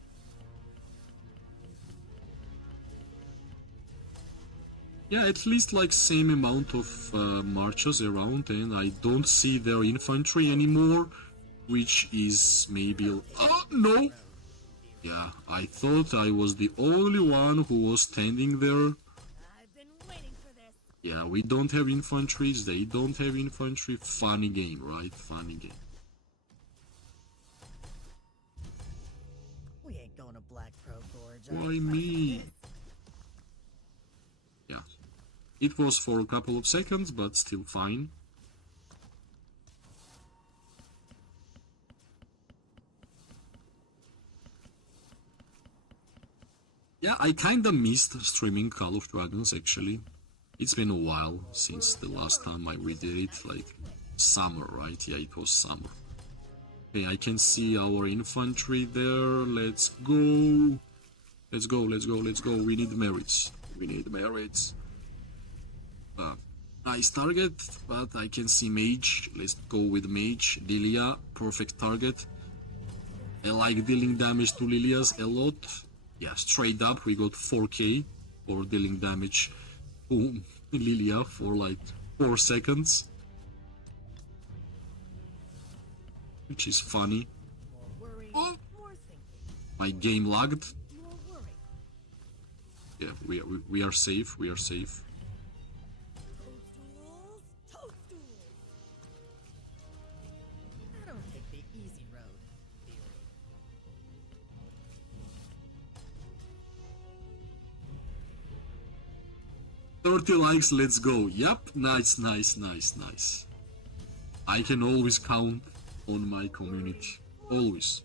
Yeah, at least like same amount of marches around, and I don't see their infantry anymore, which is maybe... Oh, no! Yeah, I thought I was the only one who was standing there. I've been waiting for this. Yeah, we don't have infantry, they don't have infantry. Funny game, right? Funny game. We ain't going to Black Pro Gorge. Why me? Yeah. It was for a couple of seconds, but still fine. Yeah, I kinda missed streaming Call of Dragons, actually. It's been a while since the last time we did it, like summer, right? Yeah, it was summer. Okay, I can see our infantry there. Let's go. Let's go, let's go, let's go. We need merits. We need merits. Nice target, but I can see mage. Let's go with mage. Lilia, perfect target. I like dealing damage to Lilias a lot. Yeah, straight up we got 4k for dealing damage to Lilia for like 4 seconds. Which is funny. More worry, Oh. more thinking, My game lagged. more worry. Yeah, we are safe, we are safe. Toadstools, toadstools. I don't take the easy road, dearie. 30 likes, let's go. Yep, nice, nice, nice, nice. I can always count on my community. Always.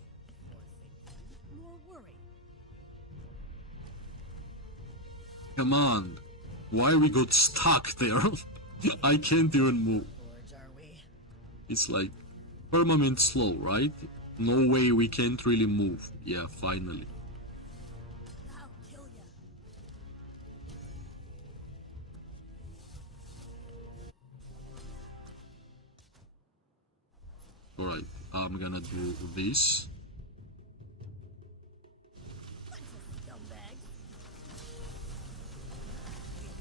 More thinking, more worry. Come on. Why we got stuck there? I can't even move. Gorge, are we? It's like permanent slow, right? No way we can't really move. Yeah, finally. I'll kill ya. Alright, I'm gonna do this. Bunch of scumbags.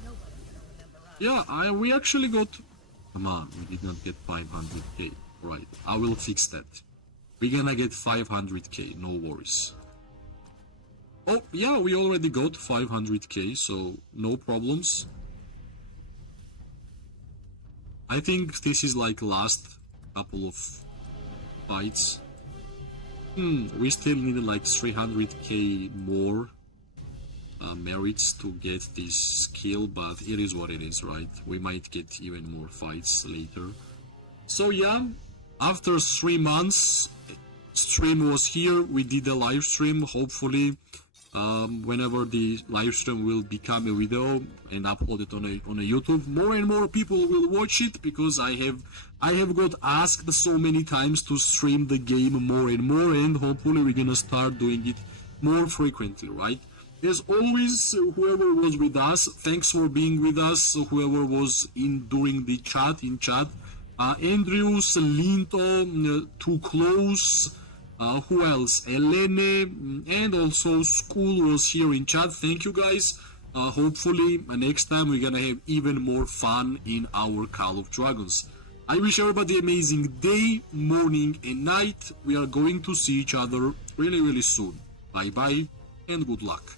Nobody's gonna remember us. Yeah, we actually got... Come on, we did not get 500k. Right, I will fix that. We're gonna get 500k, no worries. Oh, yeah, we already got 500k, so no problems. I think this is like last couple of fights. We still need like 300k more merits to get this skill, but it is what it is, right? We might get even more fights later. So yeah, after 3 months, stream was here. We did a live stream. Hopefully, whenever the live stream will become a video and uploaded on a YouTube, more and more people will watch it, because I have got asked so many times to stream the game more and more, and hopefully we're gonna start doing it more frequently, right? As always, whoever was with us, thanks for being with us. Whoever was during the chat, Andrews, Linto, Too Close, who else? Elene, and also School was here in chat. Thank you guys. Hopefully next time we're gonna have even more fun in our Call of Dragons. I wish everybody amazing day, morning and night. We are going to see each other really, really soon. Bye bye and good luck.